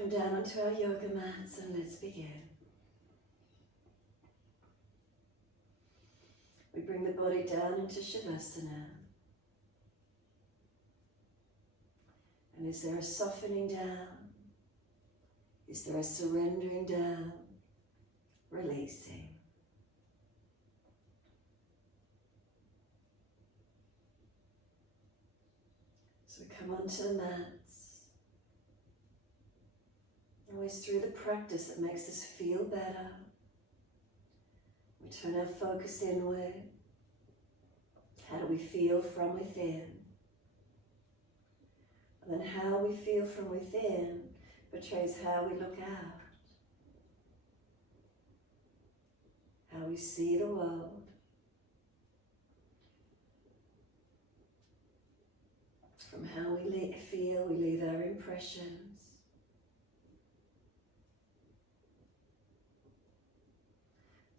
Come down onto our yoga mats and let's begin. We bring the body down into Shavasana. And is there a softening down? Is there a surrendering down? Releasing. So come onto the mats. Always through the practice that makes us feel better. We turn our focus inward. How do we feel from within? And then how we feel from within portrays how we look out. How we see the world. From how we feel, we leave our impressions.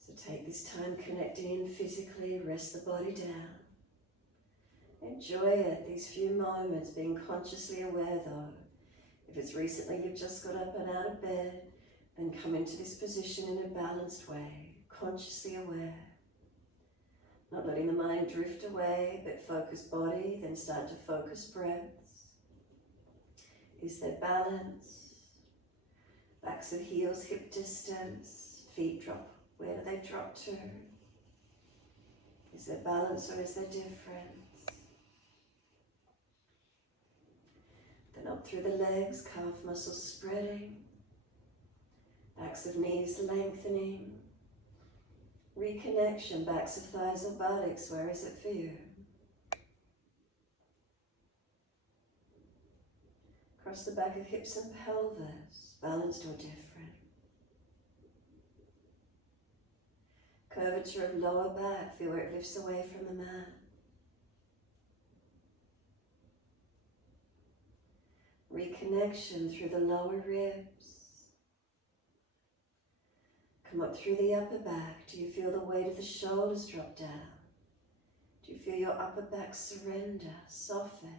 So take this time connecting in physically, rest the body down. Enjoy it, these few moments, being consciously aware though. If it's recently you've just got up and out of bed, then come into this position in a balanced way, consciously aware. Not letting the mind drift away, but focus body, then start to focus breaths. Is there balance? Backs of heels, hip distance, feet drop. Where do they drop to? Is there balance or is there difference? Then up through the legs, calf muscles spreading. Backs of knees lengthening. Reconnection, backs of thighs or buttocks, where is it for you? Across the back of hips and pelvis, balanced or different. Curvature of lower back, feel where it lifts away from the mat. Reconnection through the lower ribs. Come up through the upper back. Do you feel the weight of the shoulders drop down? Do you feel your upper back surrender, soften?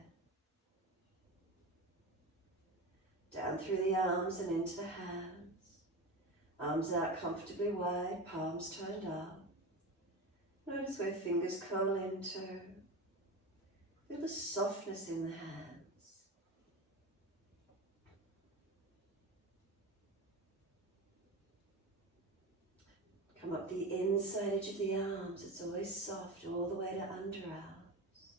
Down through the arms and into the hands. Arms out comfortably wide, palms turned up. Notice where fingers curl into. Feel the softness in the hands. Come up the inside edge of the arms. It's always soft all the way to underarms.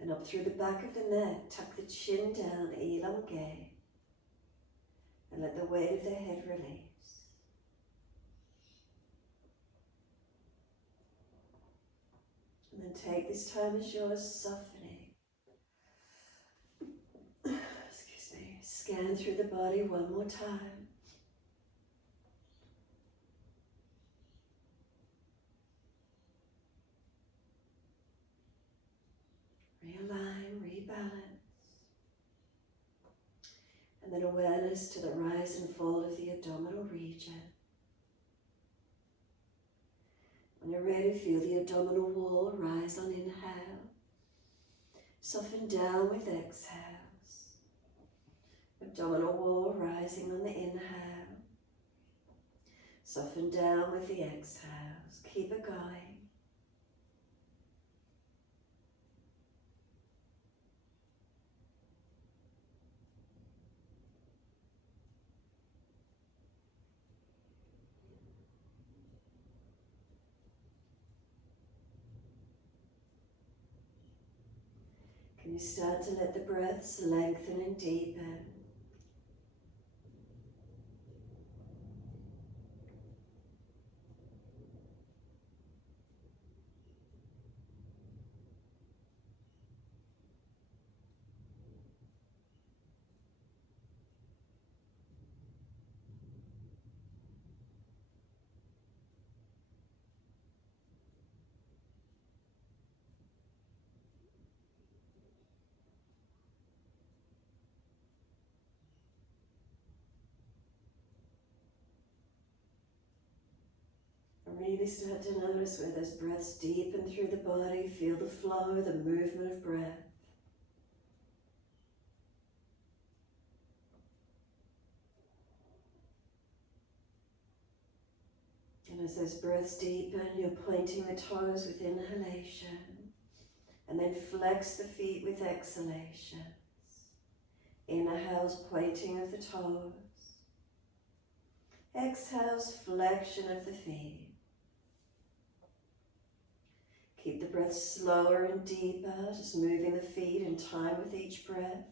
Then up through the back of the neck, tuck the chin down, elongate. And let the weight of the head release. And then take this time as yours, softening. Excuse me. Scan through the body one more time. Realign, rebalance. And then awareness to the rise and fall of the abdominal region. When you're ready, feel the abdominal wall rise on inhale. Soften down with exhales. Abdominal wall rising on the inhale. Soften down with the exhales. Keep it going. Can you start to let the breaths lengthen and deepen? Really start to notice where those breaths deepen through the body. Feel the flow, the movement of breath. And as those breaths deepen, you're pointing the toes with inhalation. And then flex the feet with exhalations. Inhales, pointing of the toes. Exhales, flexion of the feet. Keep the breath slower and deeper, just moving the feet in time with each breath.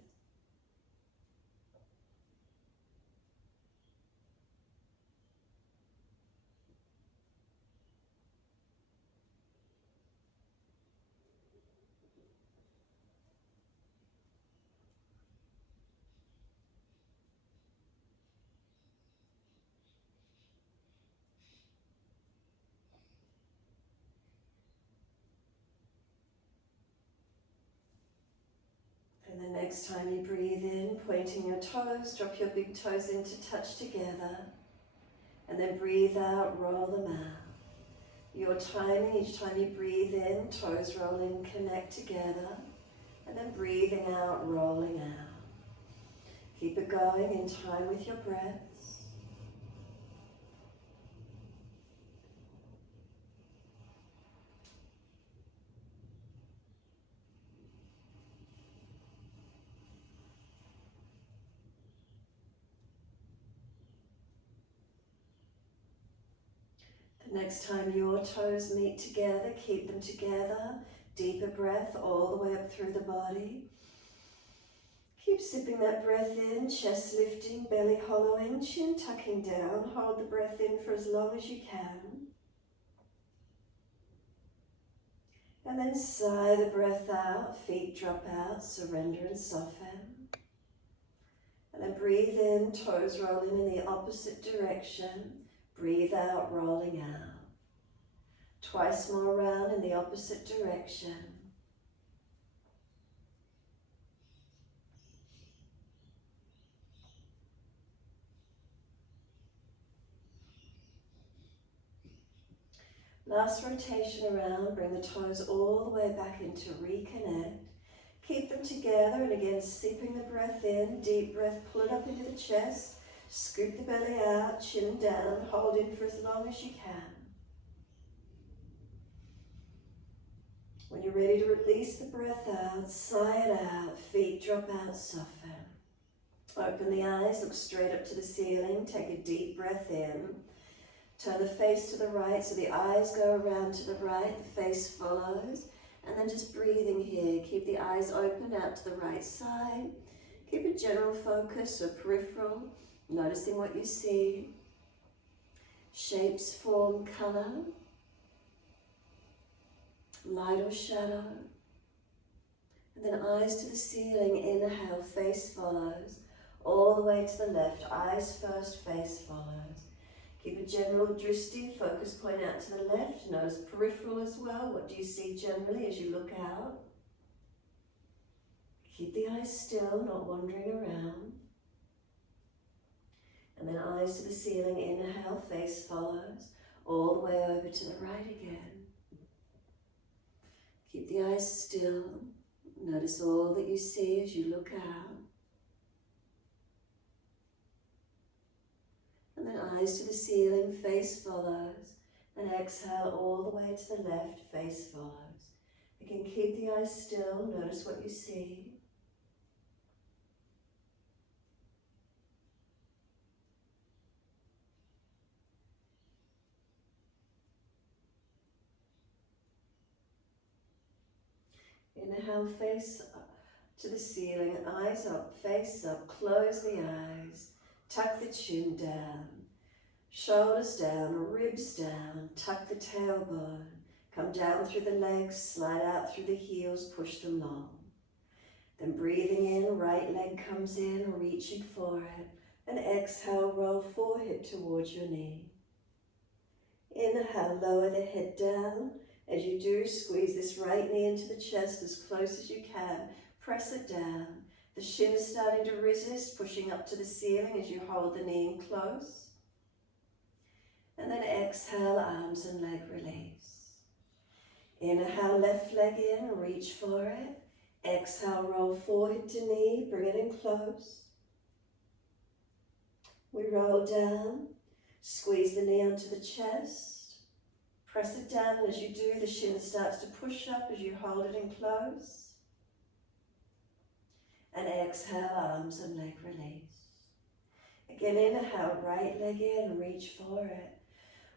And the next time you breathe in, pointing your toes, drop your big toes in to touch together. And then breathe out, roll them out. Your timing, each time you breathe in, toes roll in, connect together. And then breathing out, rolling out. Keep it going in time with your breaths. The next time your toes meet together, keep them together. Deeper breath all the way up through the body. Keep sipping that breath in, chest lifting, belly hollowing, chin tucking down. Hold the breath in for as long as you can. And then sigh the breath out, feet drop out, surrender and soften. And then breathe in, toes rolling in the opposite direction. Breathe out, rolling out. Twice more round in the opposite direction. Last rotation around, bring the toes all the way back in to reconnect. Keep them together and again sipping the breath in, deep breath, pull it up into the chest, scoop the belly out, chin down, hold in for as long as you can. When you're ready to release the breath out, sigh it out, feet drop out, soften. Open the eyes, look straight up to the ceiling, take a deep breath in. Turn the face to the right so the eyes go around to the right, the face follows. And then just breathing here, keep the eyes open out to the right side. Keep a general focus or peripheral, noticing what you see. Shapes, form, colour. Light or shadow. And then eyes to the ceiling, inhale, face follows. All the way to the left, eyes first, face follows. Keep a general drishti, focus point out to the left. Notice peripheral as well. What do you see generally as you look out? Keep the eyes still, not wandering around. And then eyes to the ceiling, inhale, face follows. All the way over to the right again. Keep the eyes still. Notice all that you see as you look out. And then eyes to the ceiling, face follows. And exhale all the way to the left, face follows. Again, keep the eyes still, notice what you see. Inhale, face up to the ceiling, eyes up, face up, close the eyes. Tuck the chin down, shoulders down, ribs down, tuck the tailbone. Come down through the legs, slide out through the heels, push them long. Then breathing in, right leg comes in, reaching for it. And exhale, roll forehead towards your knee. Inhale, lower the head down. As you do, squeeze this right knee into the chest as close as you can. Press it down. The shin is starting to resist, pushing up to the ceiling as you hold the knee in close. And then exhale, arms and leg release. Inhale, left leg in, reach for it. Exhale, roll forehead to knee, bring it in close. We roll down, squeeze the knee onto the chest. Press it down, and as you do, the shin starts to push up as you hold it in close. And exhale, arms and leg release. Again, inhale, right leg in, reach for it.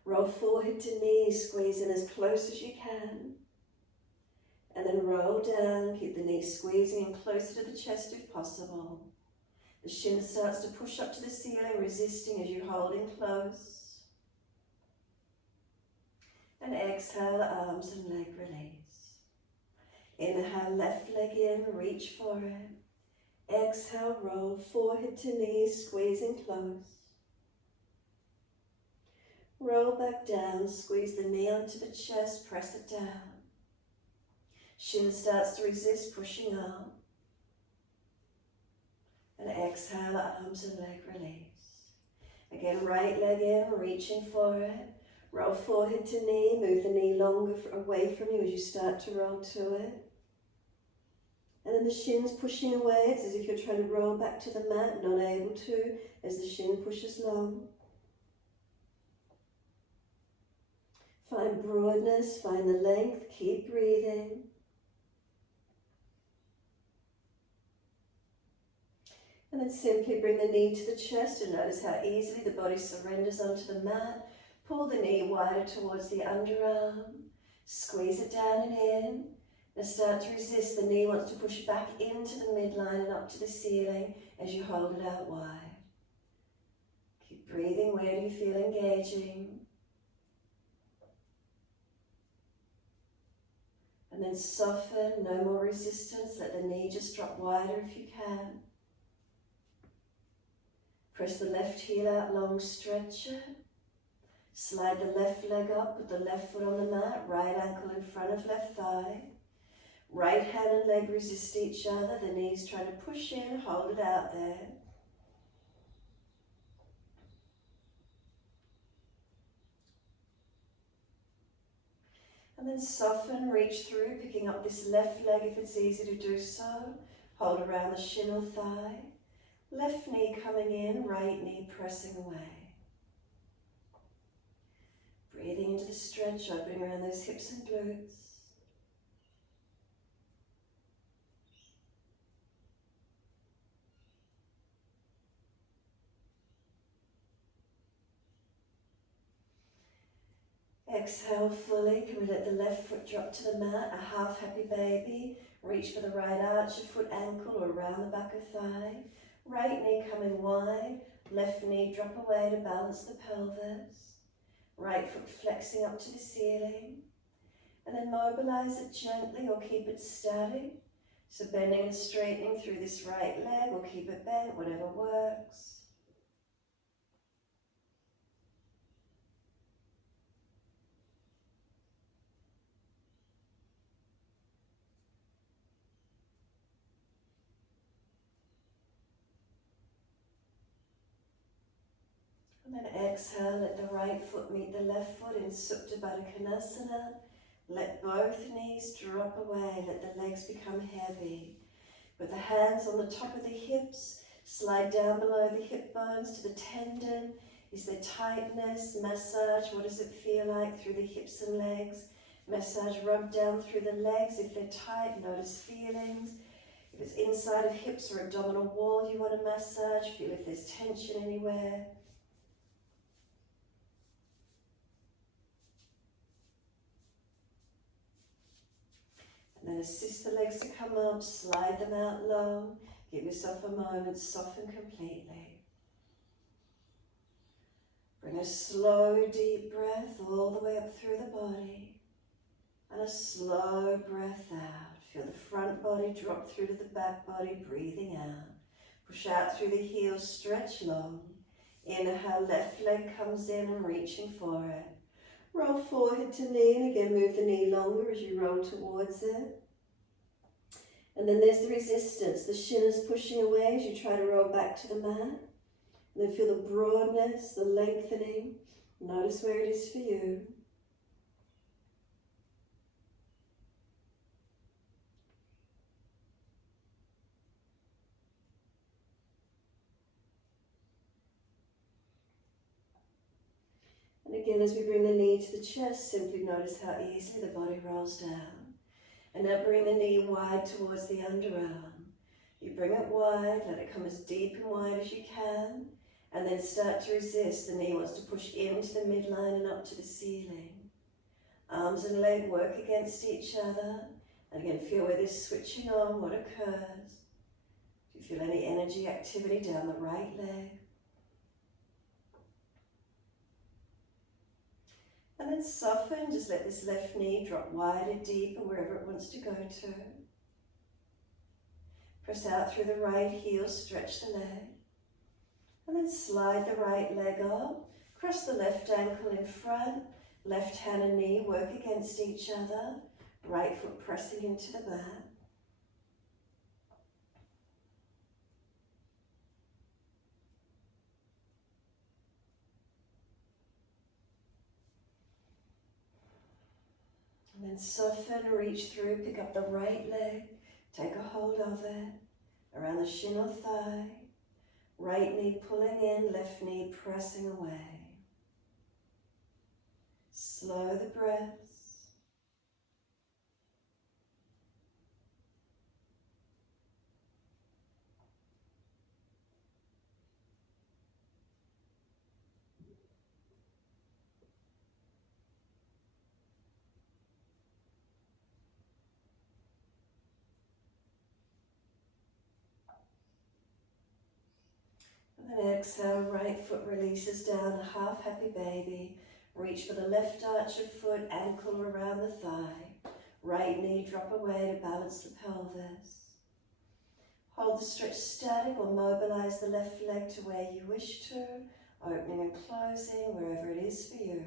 Roll forehead to knee, squeeze in as close as you can. And then roll down, keep the knees squeezing in closer to the chest if possible. The shin starts to push up to the ceiling, resisting as you hold in close. And exhale, arms and leg release. Inhale, left leg in, reach for it. Exhale, roll forehead to knees, squeezing close. Roll back down, squeeze the knee onto the chest, press it down. Shin starts to resist, pushing up. And exhale, arms and leg release. Again, right leg in, reaching for it. Roll forehead to knee, move the knee longer away from you as you start to roll to it. And then the shin's pushing away. It's as if you're trying to roll back to the mat, not able to, as the shin pushes long. Find broadness, find the length, keep breathing. And then simply bring the knee to the chest and notice how easily the body surrenders onto the mat. Pull the knee wider towards the underarm. Squeeze it down and in. Now start to resist. The knee wants to push back into the midline and up to the ceiling as you hold it out wide. Keep breathing. Where do you feel engaging? And then soften. No more resistance. Let the knee just drop wider if you can. Press the left heel out long, stretch it. Slide the left leg up, put the left foot on the mat, right ankle in front of left thigh. Right hand and leg resist each other, the knees trying to push in, hold it out there. And then soften, reach through, picking up this left leg if it's easy to do so. Hold around the shin or thigh. Left knee coming in, right knee pressing away. Breathing into the stretch, opening around those hips and glutes. Exhale fully. Can we let the left foot drop to the mat? A half happy baby. Reach for the right arch of foot, ankle, or around the back of thigh. Right knee coming wide. Left knee drop away to balance the pelvis. Right foot flexing up to the ceiling. And then mobilize it gently or keep it static. So bending and straightening through this right leg, or keep it bent, whatever works. And then exhale, let the right foot meet the left foot in Supta Baddha Konasana. Let both knees drop away, let the legs become heavy. With the hands on the top of the hips, slide down below the hip bones to the tendon. Is there tightness? Massage, what does it feel like through the hips and legs? Massage, rub down through the legs. If they're tight, notice feelings. If it's inside of hips or abdominal wall you want to massage, feel if there's tension anywhere. And then assist the legs to come up, slide them out long. Give yourself a moment, soften completely. Bring a slow, deep breath all the way up through the body. And a slow breath out. Feel the front body drop through to the back body, breathing out. Push out through the heels, stretch long. Inhale, left leg comes in and reaching for it. Roll forehead to knee, and again move the knee longer as you roll towards it. And then there's the resistance. The shin is pushing away as you try to roll back to the mat. And then feel the broadness, the lengthening. Notice where it is for you. And again, as we bring the knee to the chest, simply notice how easily the body rolls down. And now bring the knee wide towards the underarm. You bring it wide, let it come as deep and wide as you can, and then start to resist. The knee wants to push into the midline and up to the ceiling. Arms and leg work against each other. And again, feel where this switching on, what occurs. Do you feel any energy activity down the right leg? And then soften, just let this left knee drop wider, deeper, wherever it wants to go to. Press out through the right heel, stretch the leg. And then slide the right leg up. Cross the left ankle in front. Left hand and knee work against each other. Right foot pressing into the mat. And then soften, reach through, pick up the right leg, take a hold of it, around the shin or thigh. Right knee pulling in, left knee pressing away. Slow the breaths. And then exhale, right foot releases down, a half happy baby. Reach for the left arch of foot, ankle around the thigh. Right knee drop away to balance the pelvis. Hold the stretch static or mobilize the left leg to where you wish to, opening and closing wherever it is for you.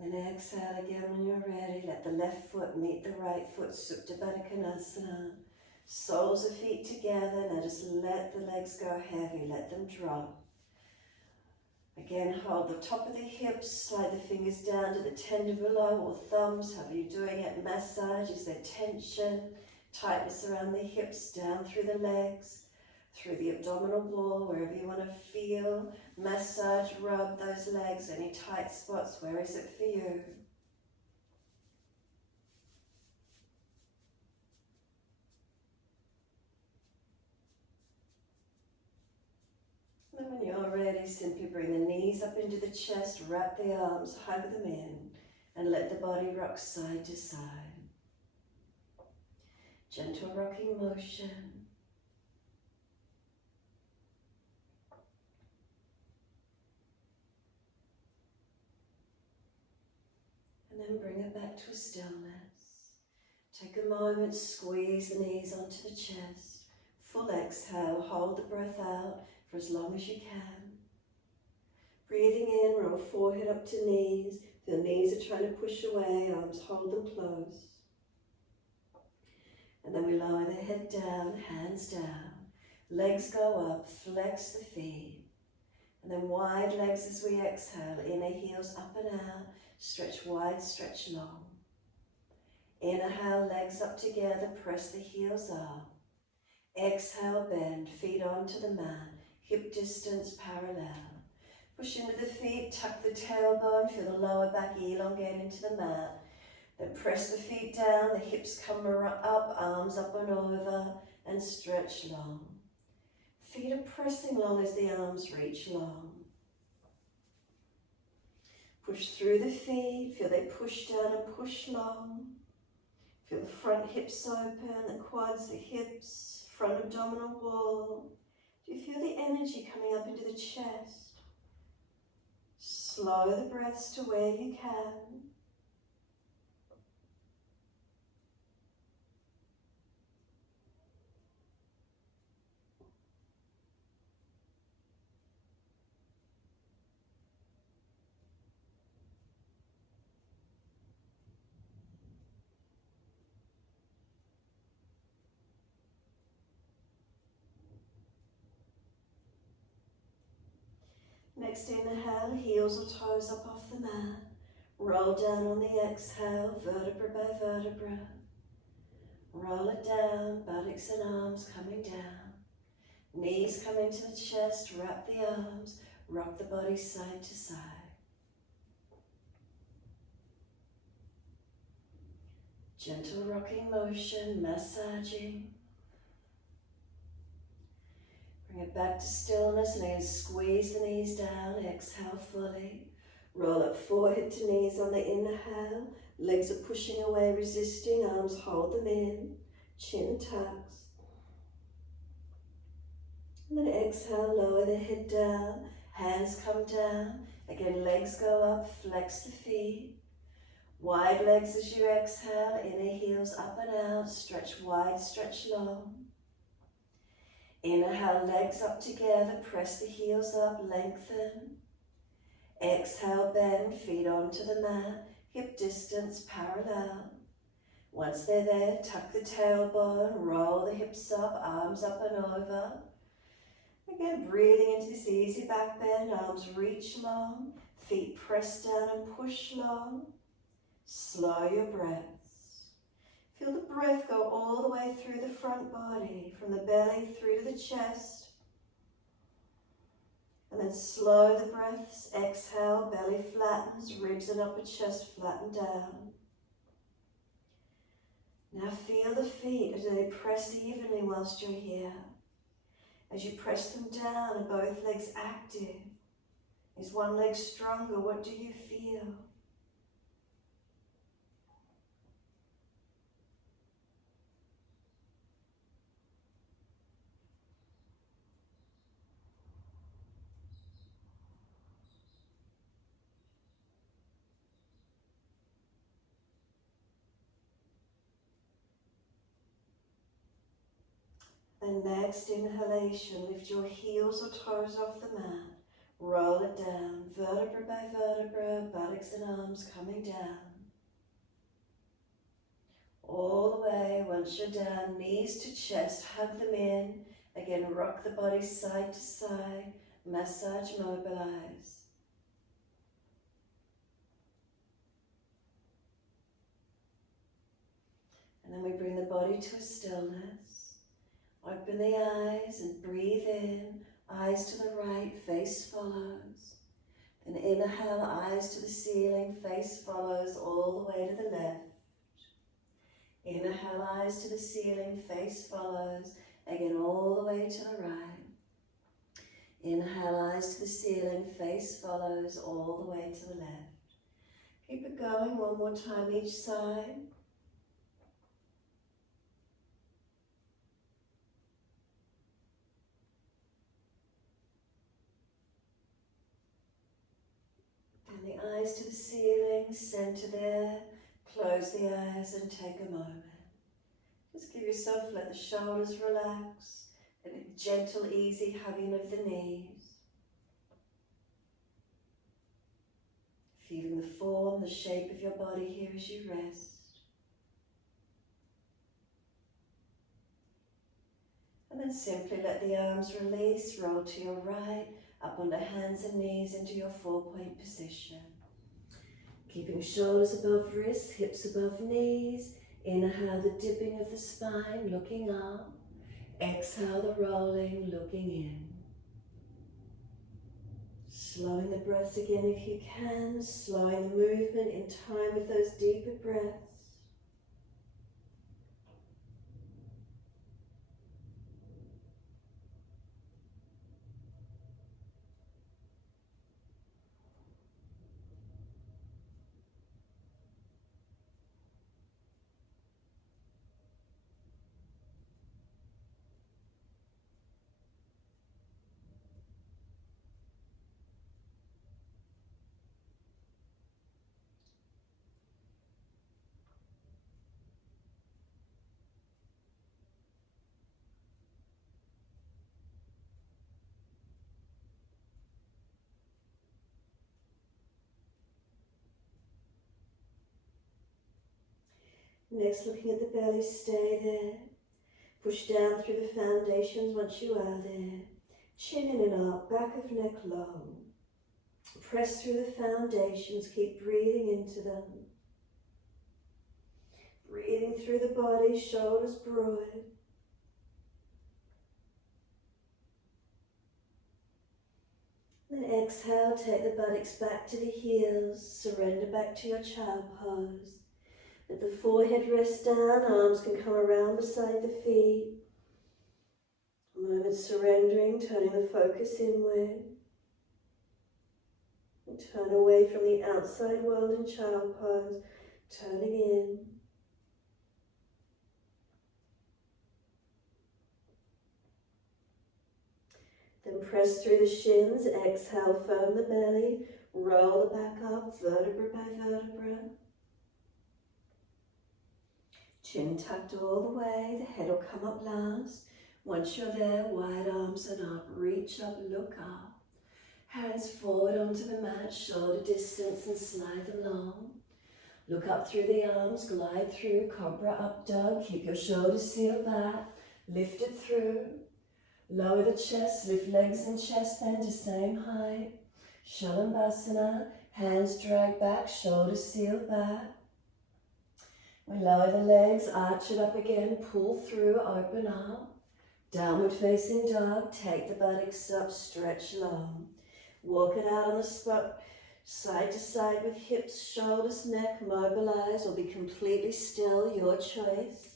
And then exhale again when you're ready. Let the left foot meet the right foot, Supta Baddha Konasana. Soles of feet together. Now just let the legs go heavy, let them drop. Again, hold the top of the hips, slide the fingers down to the tendon below or thumbs, however you're doing it. Massage, is there tension, tightness around the hips, down through the legs, through the abdominal wall, wherever you want to feel. Massage, rub those legs, any tight spots, where is it for you? And when you're ready, simply bring the knees up into the chest, wrap the arms, hug them in, and let the body rock side to side. Gentle rocking motion. And then bring it back to a stillness. Take a moment, squeeze the knees onto the chest. Full exhale, hold the breath out for as long as you can. Breathing in, roll forehead up to knees. If the knees are trying to push away, arms hold them close. And then we lower the head down, hands down. Legs go up, flex the feet. And then wide legs as we exhale. Inner heels up and out. Stretch wide, stretch long. Inhale, legs up together, press the heels up. Exhale, bend, feet onto the mat, hip distance parallel. Push into the feet, tuck the tailbone, feel the lower back elongate into the mat. Then press the feet down, the hips come up, arms up and over, and stretch long. Feet are pressing long as the arms reach long. Push through the feet, feel they push down and push long. Feel the front hips open, the quads, the hips, front abdominal wall. Do you feel the energy coming up into the chest? Slow the breaths to where you can. Next inhale, heels or toes up off the mat. Roll down on the exhale, vertebra by vertebra. Roll it down, buttocks and arms coming down. Knees come into the chest, wrap the arms, rock the body side to side. Gentle rocking motion, massaging. Bring it back to stillness and again squeeze the knees down, exhale fully. Roll up forehead to knees on the inhale. Legs are pushing away, resisting, arms hold them in, chin tucks. And then exhale, lower the head down, hands come down. Again, legs go up, flex the feet. Wide legs as you exhale, inner heels up and out, stretch wide, stretch long. Inhale, legs up together, press the heels up, lengthen. Exhale, bend, feet onto the mat, hip distance parallel. Once they're there, tuck the tailbone, roll the hips up, arms up and over. Again, breathing into this easy back bend, arms reach long, feet press down and push long. Slow your breaths. Feel the breath go all the way through the front body, from the belly through to the chest. And then slow the breaths, exhale, belly flattens, ribs and upper chest flatten down. Now feel the feet as they press evenly whilst you're here. As you press them down, are both legs active? Is one leg stronger? What do you feel? And next inhalation, lift your heels or toes off the mat. Roll it down, vertebra by vertebra, buttocks and arms coming down. All the way, once you're down, knees to chest, hug them in. Again, rock the body side to side, massage, mobilize. And then we bring the body to a stillness. Open the eyes and breathe in. Eyes to the right, face follows. Then inhale, eyes to the ceiling, face follows all the way to the left. Inhale, eyes to the ceiling, face follows. Again, all the way to the right. Inhale, eyes to the ceiling, face follows all the way to the left. Keep it going, one more time each side. And the eyes to the ceiling, center there. Close the eyes and take a moment. Just give yourself, let the shoulders relax. And a gentle, easy hugging of the knees. Feeling the form, the shape of your body here as you rest. And then simply let the arms release, roll to your right, up onto hands and knees into your 4-point position. Keeping shoulders above wrists, hips above knees. Inhale the dipping of the spine, looking up. Exhale the rolling, looking in. Slowing the breaths again if you can, slowing the movement in time with those deeper breaths. Next, looking at the belly, stay there. Push down through the foundations once you are there. Chin in and up, back of neck long. Press through the foundations, keep breathing into them. Breathing through the body, shoulders broad. Then exhale, take the buttocks back to the heels, surrender back to your child pose. Let the forehead rest down, arms can come around beside the feet. A moment surrendering, turning the focus inward. And turn away from the outside world in child pose, turning in. Then press through the shins, exhale, firm the belly, roll the back up, vertebra by vertebra. Chin tucked all the way, the head will come up last. Once you're there, wide arms and up, reach up, look up. Hands forward onto the mat, shoulder distance and slide them long. Look up through the arms, glide through, cobra up dog, keep your shoulders sealed back, lift it through. Lower the chest, lift legs and chest then to same height. Shalabhasana, hands drag back, shoulders sealed back. We lower the legs, arch it up again, pull through, open up. Downward facing dog, take the buttocks up, stretch long. Walk it out on the spot, side to side with hips, shoulders, neck, mobilize or be completely still, your choice.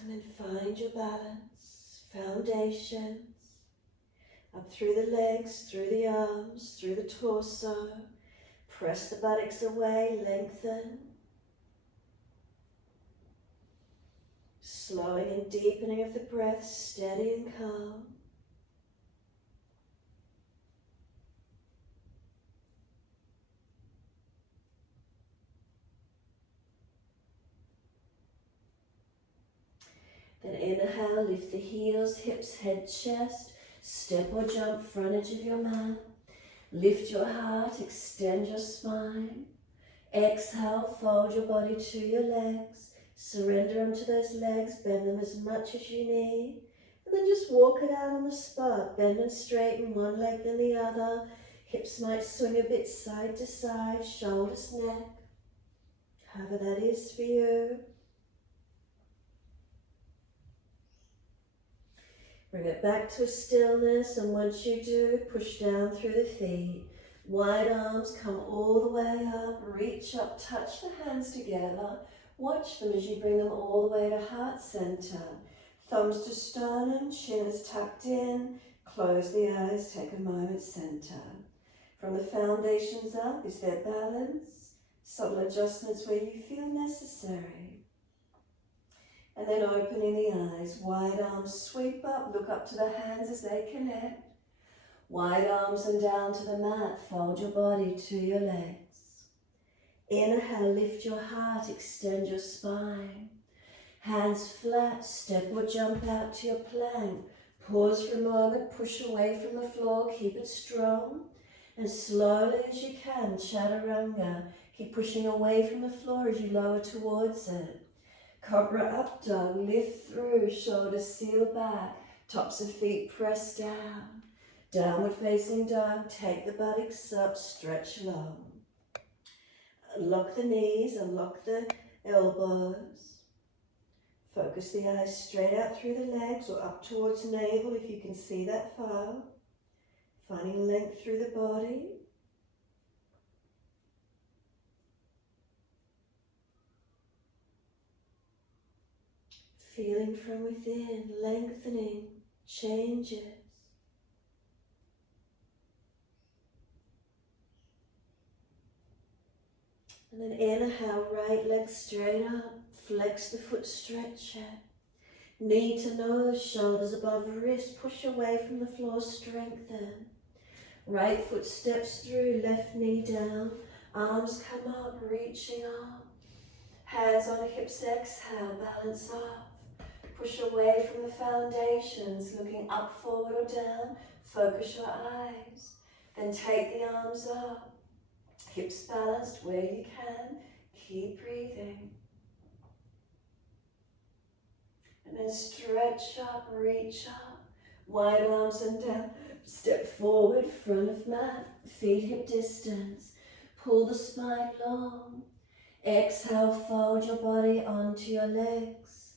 And then find your balance, foundations, up through the legs, through the arms, through the torso. Press the buttocks away, lengthen. Slowing and deepening of the breath, steady and calm. Then inhale, lift the heels, hips, head, chest. Step or jump, frontage of your mat. Lift your heart, extend your spine. Exhale, fold your body to your legs. Surrender onto those legs, bend them as much as you need. And then just walk it out on the spot. Bend and straighten one leg then the other. Hips might swing a bit side to side, shoulders, neck. However that is for you. Bring it back to a stillness, and once you do, push down through the feet. Wide arms come all the way up, reach up, touch the hands together. Watch them as you bring them all the way to heart center. Thumbs to sternum, chin is tucked in. Close the eyes, take a moment, center. From the foundations up, is there balance? Subtle adjustments where you feel necessary. And then opening the eyes, wide arms sweep up, look up to the hands as they connect. Wide arms and down to the mat, fold your body to your legs. Inhale, lift your heart, extend your spine. Hands flat, step or jump out to your plank. Pause for a moment, push away from the floor, keep it strong. And slowly as you can, chaturanga, keep pushing away from the floor as you lower towards it. Cobra up dog, lift through, shoulders seal back, tops of feet press down. Downward facing dog, take the buttocks up, stretch long. Lock the knees, unlock the elbows. Focus the eyes straight out through the legs or up towards navel if you can see that far. Finding length through the body. Feeling from within, lengthening, changes. And then inhale, right leg straight up, flex the foot, stretch it. Knee to nose, shoulders above wrist, push away from the floor, strengthen. Right foot steps through, left knee down, arms come up, reaching up. Hands on hips, exhale, balance up. Push away from the foundations, looking up, forward or down. Focus your eyes. Then take the arms up, hips balanced where you can. Keep breathing. And then stretch up, reach up, wide arms and down. Step forward, front of mat, feet hip distance. Pull the spine long. Exhale, fold your body onto your legs.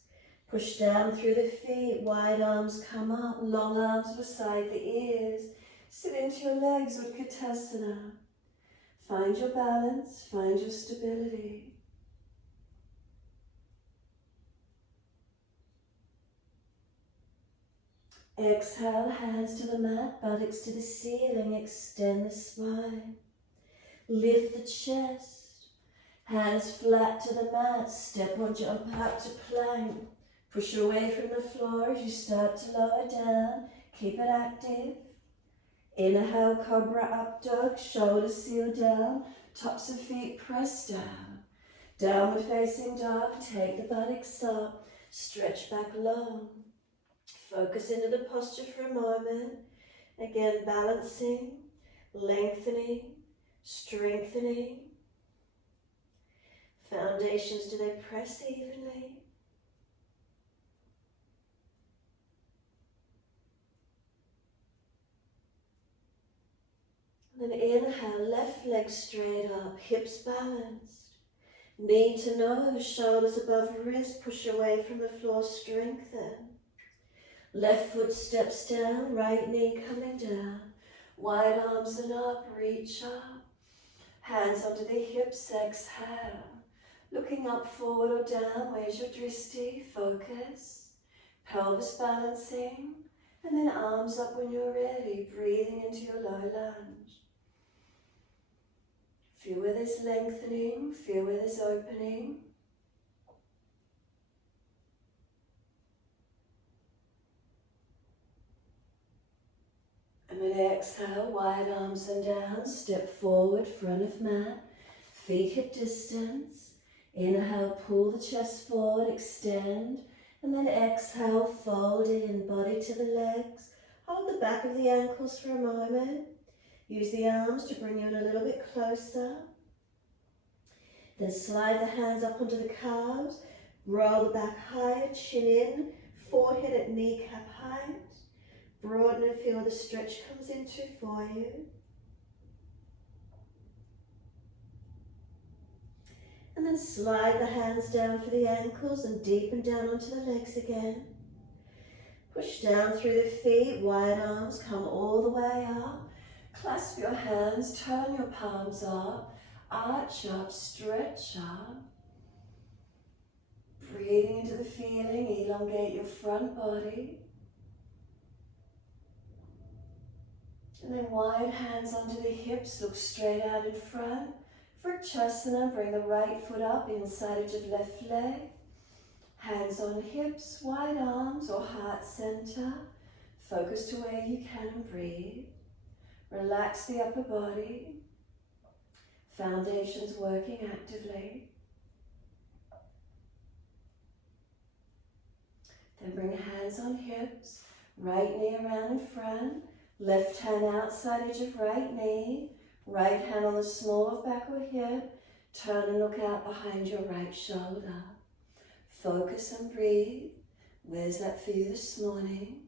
Push down through the feet, wide arms come up, long arms beside the ears. Sit into your legs, Utkatasana. Find your balance, find your stability. Exhale, hands to the mat, buttocks to the ceiling, extend the spine. Lift the chest, hands flat to the mat, step or jump out to plank. Push away from the floor as you start to lower down, keep it active. Inhale, cobra up dog, shoulders seal down, tops of feet press down. Downward facing dog, take the buttocks up, stretch back long. Focus into the posture for a moment. Again, balancing, lengthening, strengthening. Foundations, do they press evenly? Then inhale, left leg straight up, hips balanced. Knee to nose, shoulders above wrist, push away from the floor, strengthen. Left foot steps down, right knee coming down. Wide arms and up, reach up. Hands onto the hips, exhale. Looking up, forward or down, where's your drishti? Focus. Pelvis balancing. And then arms up when you're ready, breathing into your low lunge. Feel where there's lengthening, feel where there's opening. And then exhale, wide arms and down, step forward, front of mat, feet hip distance. Inhale, pull the chest forward, extend, and then exhale, fold in, body to the legs. Hold the back of the ankles for a moment. Use the arms to bring you in a little bit closer. Then slide the hands up onto the calves, roll the back higher, chin in, forehead at kneecap height. Broaden and feel the stretch comes into for you. And then slide the hands down for the ankles and deepen down onto the legs again. Push down through the feet, wide arms, come all the way up. Clasp your hands, turn your palms up, arch up, stretch up. Breathing into the feeling, elongate your front body. And then wide hands onto the hips, look straight out in front. Vrikshasana, bring the right foot up inside edge of left leg. Hands on hips, wide arms or heart center. Focus to where you can and breathe. Relax the upper body. Foundations working actively. Then bring hands on hips, right knee around in front, left hand outside edge of right knee, right hand on the small of back or hip, turn and look out behind your right shoulder. Focus and breathe. Where's that for you this morning?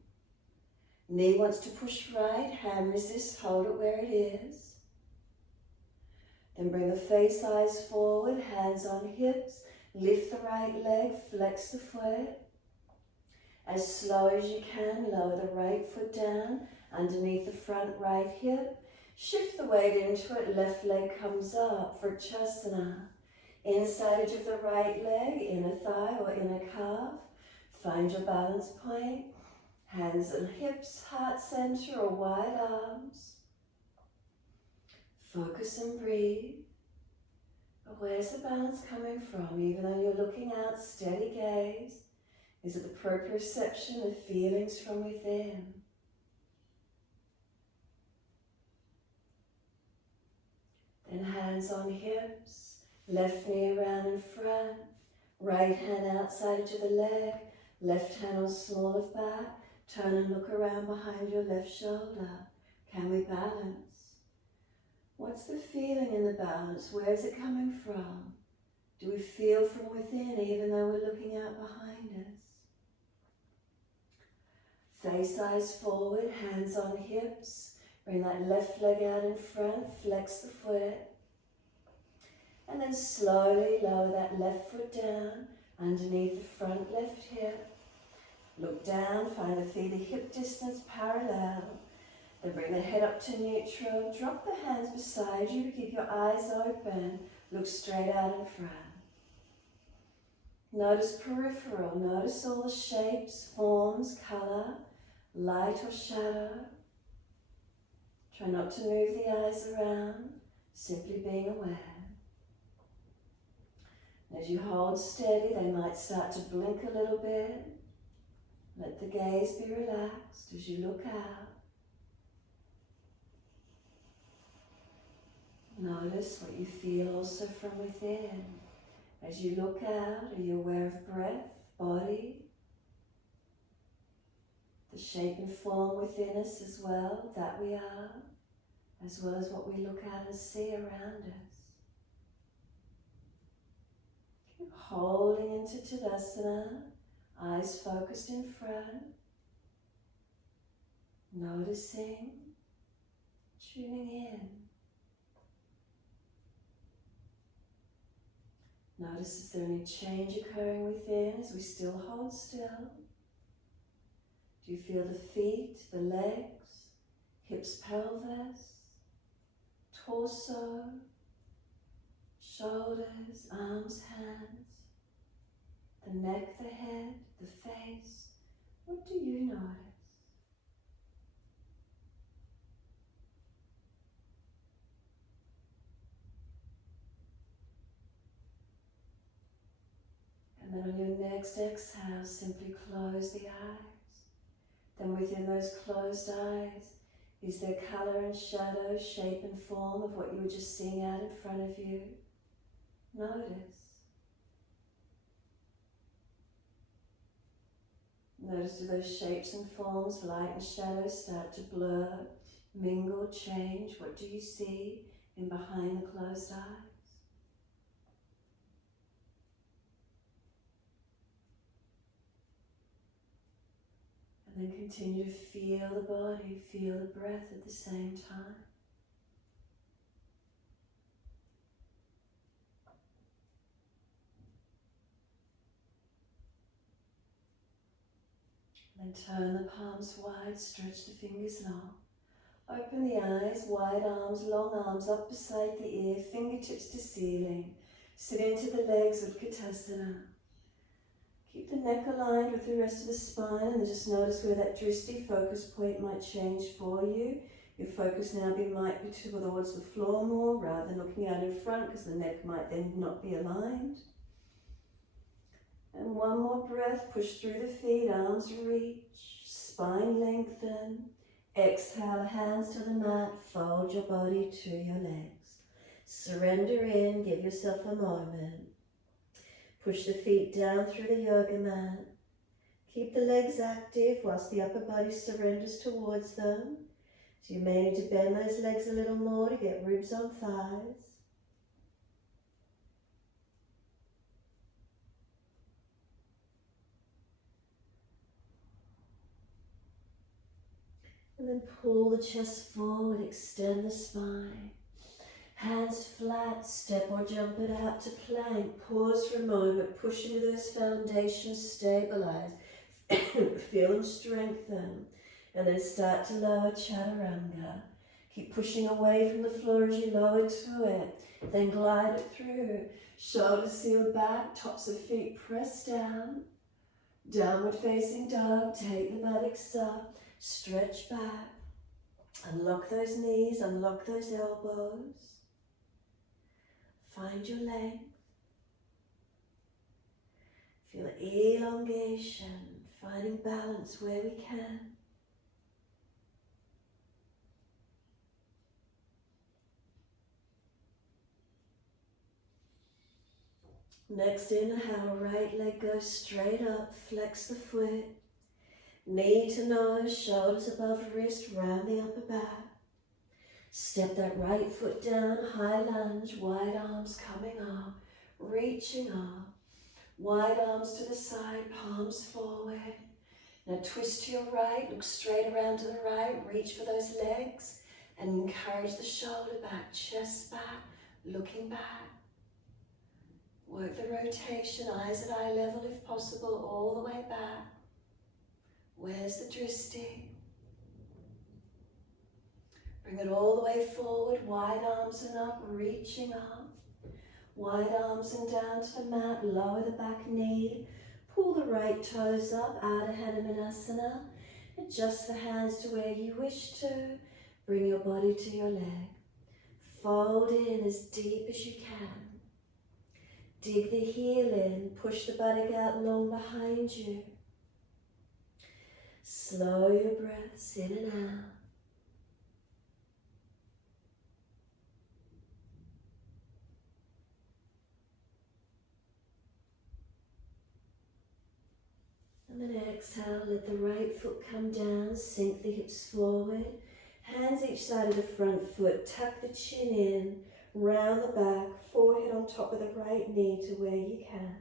Knee wants to push right, hand resists, hold it where it is. Then bring the face, eyes forward, hands on hips, lift the right leg, flex the foot. As slow as you can, lower the right foot down, underneath the front right hip. Shift the weight into it, left leg comes up, Vrikshasana. Inside edge of the right leg, inner thigh or inner calf. Find your balance point. Hands and hips, heart center or wide arms. Focus and breathe. But where's the balance coming from? Even though you're looking out, steady gaze. Is it the proprioception of feelings from within? Then hands on hips, left knee around in front, right hand outside edge of the leg, left hand on small of back, turn and look around behind your left shoulder. Can we balance? What's the feeling in the balance? Where is it coming from? Do we feel from within even though we're looking out behind us? Face eyes forward, hands on hips. Bring that left leg out in front, flex the foot. And then slowly lower that left foot down underneath the front left hip. Look down, find the feet at hip distance parallel. Then bring the head up to neutral. Drop the hands beside you, keep your eyes open. Look straight out in front. Notice peripheral, notice all the shapes, forms, colour, light or shadow. Try not to move the eyes around, simply being aware. As you hold steady, they might start to blink a little bit. Let the gaze be relaxed as you look out. Notice what you feel also from within. As you look out, are you aware of breath, body, the shape and form within us as well, that we are, as well as what we look at and see around us. Keep holding into Tadasana, eyes focused in front, noticing, tuning in. Notice, is there any change occurring within as we still hold still? Do you feel the feet, the legs, hips, pelvis, torso, shoulders, arms, hands, the neck, the head, the face? What do you notice? And then on your next exhale, simply close the eyes. Then within those closed eyes, is there colour and shadow, shape and form of what you were just seeing out in front of you? Notice. Notice, do those shapes and forms, light and shadow, start to blur, mingle, change? What do you see in behind the closed eyes? And then continue to feel the body, feel the breath at the same time. Then turn the palms wide, stretch the fingers long. Open the eyes, wide arms, long arms up beside the ear, fingertips to ceiling. Sit into the legs of Utkatasana. Keep the neck aligned with the rest of the spine, and just notice where that drishti focus point might change for you. Your focus now might be towards the floor more rather than looking out in front, because the neck might then not be aligned. And one more breath, push through the feet, arms reach, spine lengthen. Exhale, hands to the mat, fold your body to your legs. Surrender in, give yourself a moment. Push the feet down through the yoga mat. Keep the legs active whilst the upper body surrenders towards them. So you may need to bend those legs a little more to get ribs on thighs. And then pull the chest forward, extend the spine. Hands flat, step or jump it out to plank. Pause for a moment, push into those foundations, stabilize. Feel them strengthen. And then start to lower chaturanga. Keep pushing away from the floor as you lower to it. Then glide it through. Shoulders sealed back, tops of feet pressed down. Downward facing dog, take the buttocks up. Stretch back, unlock those knees, unlock those elbows. Find your length. Feel elongation, finding balance where we can. Next inhale, right leg goes straight up, flex the foot. Knee to nose, shoulders above wrist, round the upper back. Step that right foot down, high lunge, wide arms coming up, reaching up. Wide arms to the side, palms forward. Now twist to your right, look straight around to the right, reach for those legs and encourage the shoulder back, chest back, looking back. Work the rotation, eyes at eye level if possible, all the way back. Where's the drishti? Bring it all the way forward, wide arms and up, reaching up. Wide arms and down to the mat, lower the back knee. Pull the right toes up, Ardha Hanumanasana. Adjust the hands to where you wish to. Bring your body to your leg. Fold in as deep as you can. Dig the heel in, push the buttock out long behind you. Slow your breaths in and out. And then exhale, let the right foot come down, sink the hips forward. Hands each side of the front foot, tuck the chin in, round the back, forehead on top of the right knee to where you can.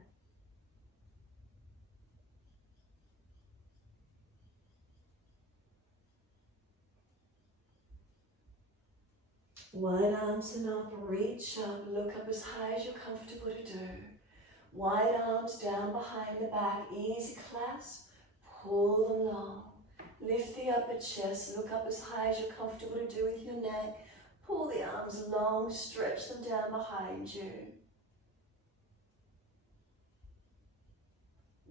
Wide arms and up, reach up, look up as high as you're comfortable to do. Wide arms down behind the back, easy clasp, pull them long. Lift the upper chest, look up as high as you're comfortable to do with your neck. Pull the arms long, stretch them down behind you.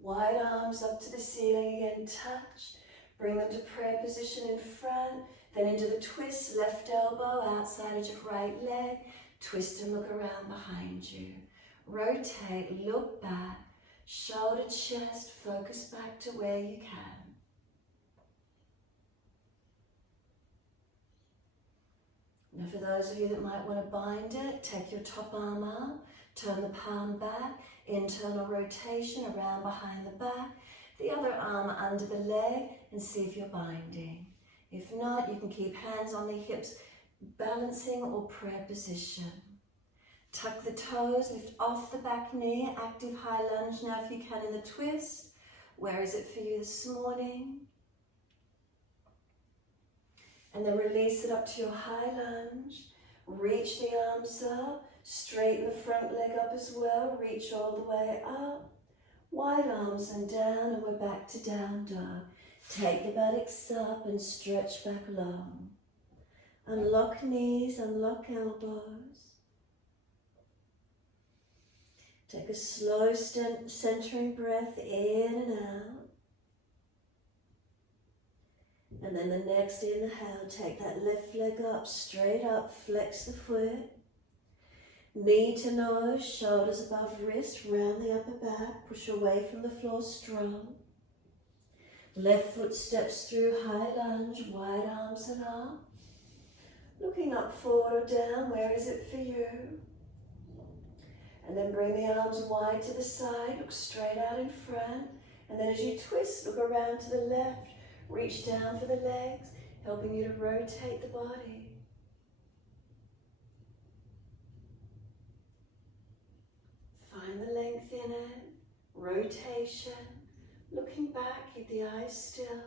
Wide arms up to the ceiling again, touch. Bring them to prayer position in front, then into the twist, left elbow, outside edge of right leg. Twist and look around behind you. Rotate, look back, shoulder, chest, focus back to where you can. Now for those of you that might want to bind it, take your top arm up, turn the palm back, internal rotation around behind the back, the other arm under the leg and see if you're binding. If not, you can keep hands on the hips, balancing or prayer position. Tuck the toes, lift off the back knee, active high lunge now if you can in the twist. Where is it for you this morning? And then release it up to your high lunge. Reach the arms up, straighten the front leg up as well, reach all the way up. Wide arms and down, and we're back to down dog. Take the buttocks up and stretch back long. Unlock knees, unlock elbows. Take a slow centering breath in and out. And then the next inhale, take that left leg up, straight up, flex the foot. Knee to nose, shoulders above wrist, round the upper back, push away from the floor strong. Left foot steps through, high lunge, wide arms and up. Looking up, forward or down, where is it for you? And then bring the arms wide to the side, look straight out in front. And then as you twist, look around to the left, reach down for the legs, helping you to rotate the body. Find the length in it, rotation, looking back, keep the eyes still.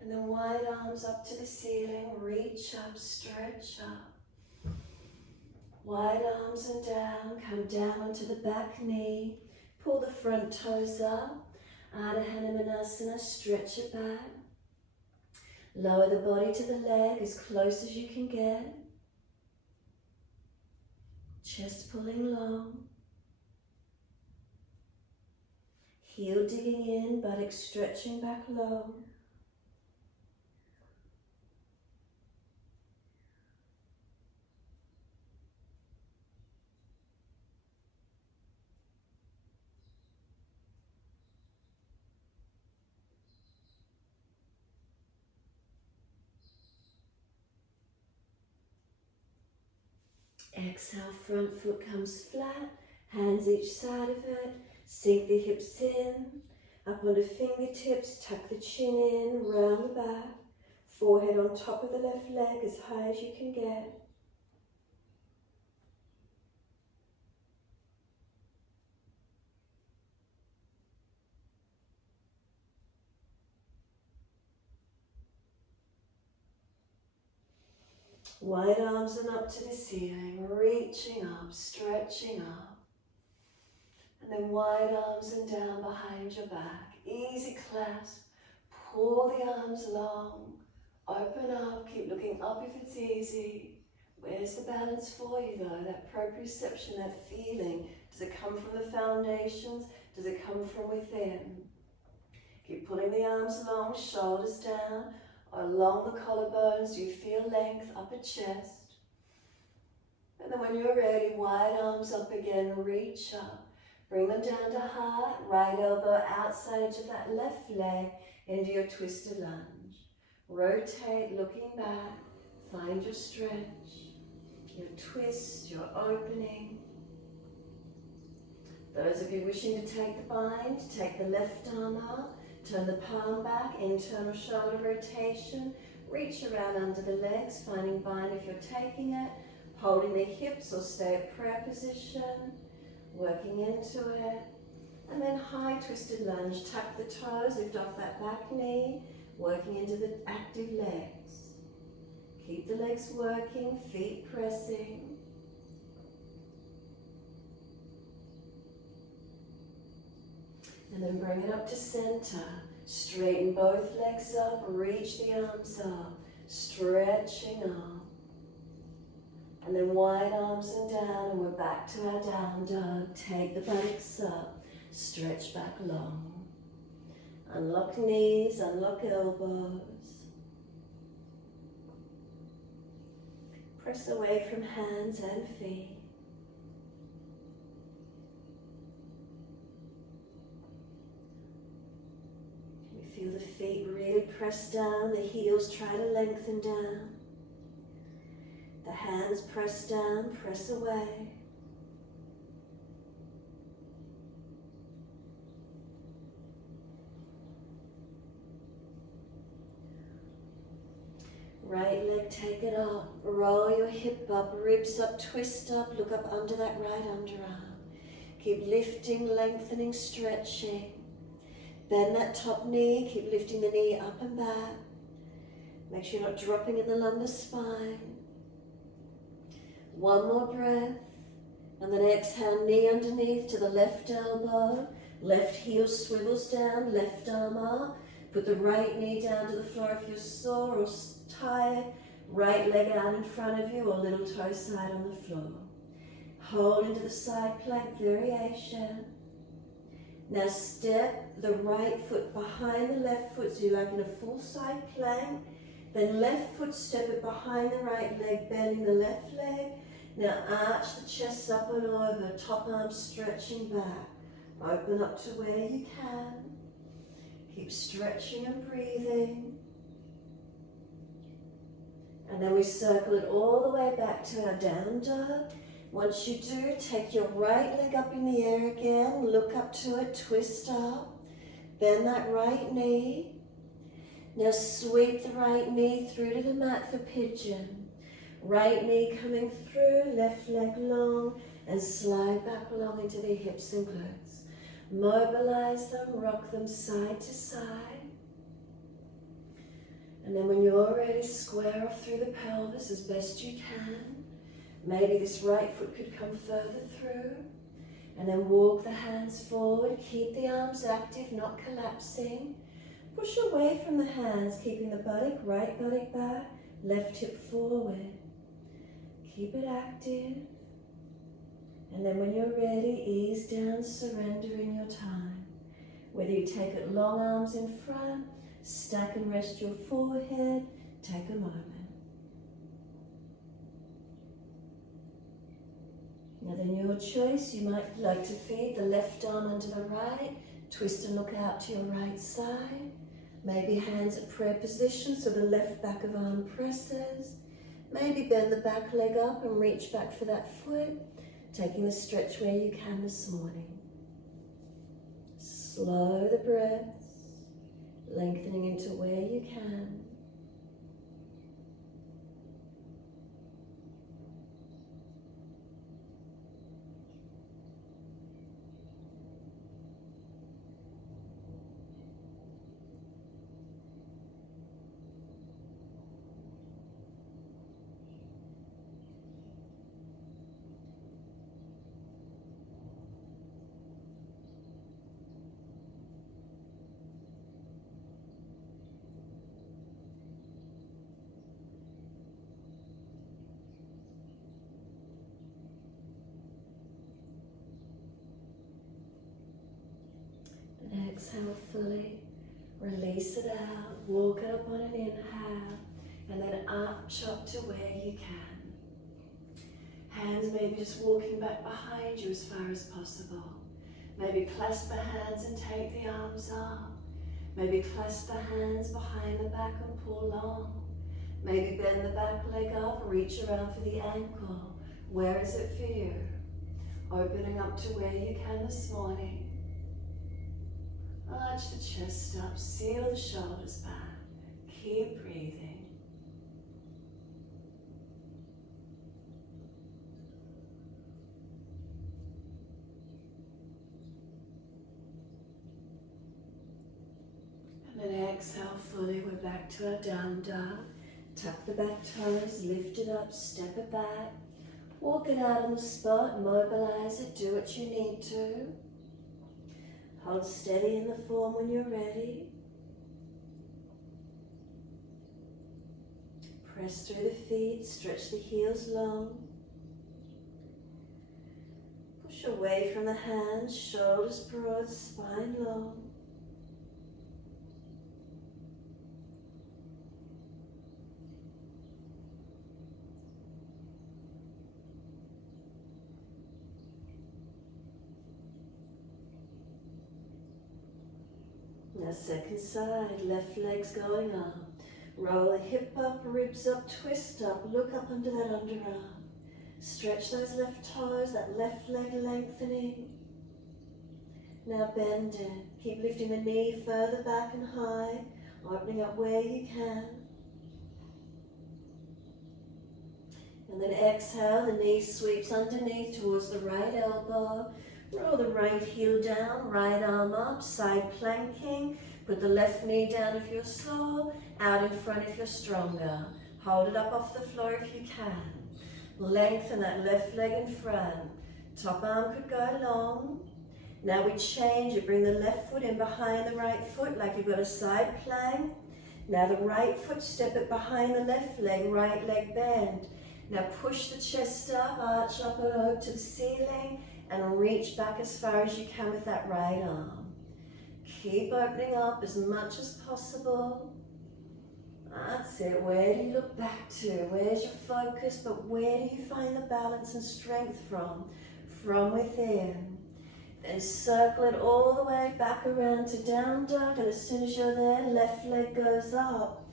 And then wide arms up to the ceiling, reach up, stretch up. Wide arms and down, come down onto the back knee, pull the front toes up, Ardha Hanumanasana, stretch it back. Lower the body to the leg as close as you can get. Chest pulling long. Heel digging in, buttocks stretching back low. Exhale, front foot comes flat, hands each side of it, sink the hips in, up onto fingertips, tuck the chin in, round the back, Forehead on top of the left leg as high as you can get. Wide arms and up to the ceiling, reaching up, stretching up. And then wide arms and down behind your back. Easy clasp. Pull the arms long. Open up. Keep looking up if it's easy. Where's the balance for you though? That proprioception, that feeling. Does it come from the foundations? Does it come from within? Keep pulling the arms long, shoulders down. Along the collarbones, you feel length, upper chest. And then when you're ready, wide arms up again, reach up. Bring them down to heart, right elbow outside edge of that left leg into your twisted lunge. Rotate, looking back, find your stretch, your twist, your opening. Those of you wishing to take the bind, take the left arm up, turn the palm back, internal shoulder rotation, reach around under the legs, finding bind if you're taking it, holding the hips or stay at prayer position, working into it, and then high twisted lunge, tuck the toes, lift off that back knee, working into the active legs. Keep the legs working, feet pressing. And then bring it up to center. Straighten both legs up, reach the arms up, stretching up. And then wide arms and down, and we're back to our down dog. Take the buttocks up, stretch back long. Unlock knees, unlock elbows. Press away from hands and feet. Feel the feet really press down, the heels try to lengthen down. The hands press down, press away. Right leg, take it up. Roll your hip up, ribs up, twist up, look up under that right underarm. Keep lifting, lengthening, stretching. Bend that top knee, keep lifting the knee up and back. Make sure you're not dropping in the lumbar spine. One more breath. And then exhale, knee underneath to the left elbow. Left heel swivels down, left arm up. Put the right knee down to the floor if you're sore or tired. Right leg out in front of you or little toe side on the floor. Hold into the side plank variation. Now step the right foot behind the left foot, so you're like in a full side plank. Then left foot, step it behind the right leg, bending the left leg. Now arch the chest up and over, top arm stretching back. Open up to where you can. Keep stretching and breathing. And then we circle it all the way back to our down dog. Once you do, take your right leg up in the air again, look up to it, twist up, bend that right knee. Now sweep the right knee through to the mat for pigeon. Right knee coming through, left leg long, and slide back along into the hips and glutes. Mobilize them, rock them side to side. And then when you're ready, square off through the pelvis as best you can. Maybe this right foot could come further through. And then walk the hands forward. Keep the arms active, not collapsing. Push away from the hands, keeping the buttock, right buttock back, left hip forward. Keep it active. And then when you're ready, ease down, surrender in your time. Whether you take it long arms in front, stack and rest your forehead, take a moment. Now then, your choice, you might like to feed the left arm under the right, twist and look out to your right side. Maybe hands at prayer position, so the left back of arm presses. Maybe bend the back leg up and reach back for that foot, taking the stretch where you can this morning. Slow the breaths, lengthening into where you can. exhale fully. Release it out. Walk it up on an inhale. And then arch up to where you can. Hands maybe just walking back behind you as far as possible. Maybe clasp the hands and take the arms up. Maybe clasp the hands behind the back and pull long. Maybe bend the back leg up, reach around for the ankle. Where is it for you? Opening up to where you can this morning. Arch the chest up, seal the shoulders back. Keep breathing. And then exhale fully, we're back to our down dog. Tuck the back toes, lift it up, step it back. Walk it out on the spot, mobilize it, do what you need to. Hold steady in the form when you're ready. Press through the feet, stretch the heels long. Push away from the hands, shoulders broad, spine long. Now second side, left leg's going up. Roll the hip up, ribs up, twist up, look up under that underarm. Stretch those left toes, that left leg lengthening. Now bend it. Keep lifting the knee further back and high, opening up where you can. And then exhale, the knee sweeps underneath towards the right elbow. Roll the right heel down, right arm up, side planking. Put the left knee down if you're sore, out in front if you're stronger. Hold it up off the floor if you can. Lengthen that left leg in front. Top arm could go long. Now we change it, bring the left foot in behind the right foot like you've got a side plank. Now the right foot, step it behind the left leg, right leg bend. Now push the chest up, arch up and over to the ceiling, and reach back as far as you can with that right arm. Keep opening up as much as possible. That's it. Where do you look back to? Where's your focus? But where do you find the balance and strength from? From within. Then circle it all the way back around to down dog, and as soon as you're there, left leg goes up.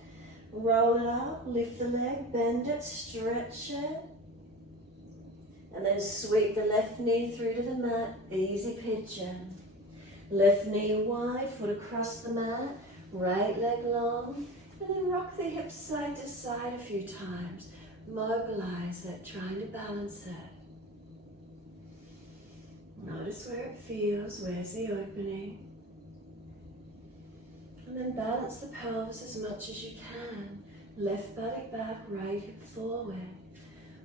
Roll it up, lift the leg, bend it, stretch it. And then sweep the left knee through to the mat, easy pigeon. Left knee wide, foot across the mat, right leg long, and then rock the hips side to side a few times. Mobilize it, trying to balance it. Notice where it feels, where's the opening. And then balance the pelvis as much as you can. Left belly back, right hip forward.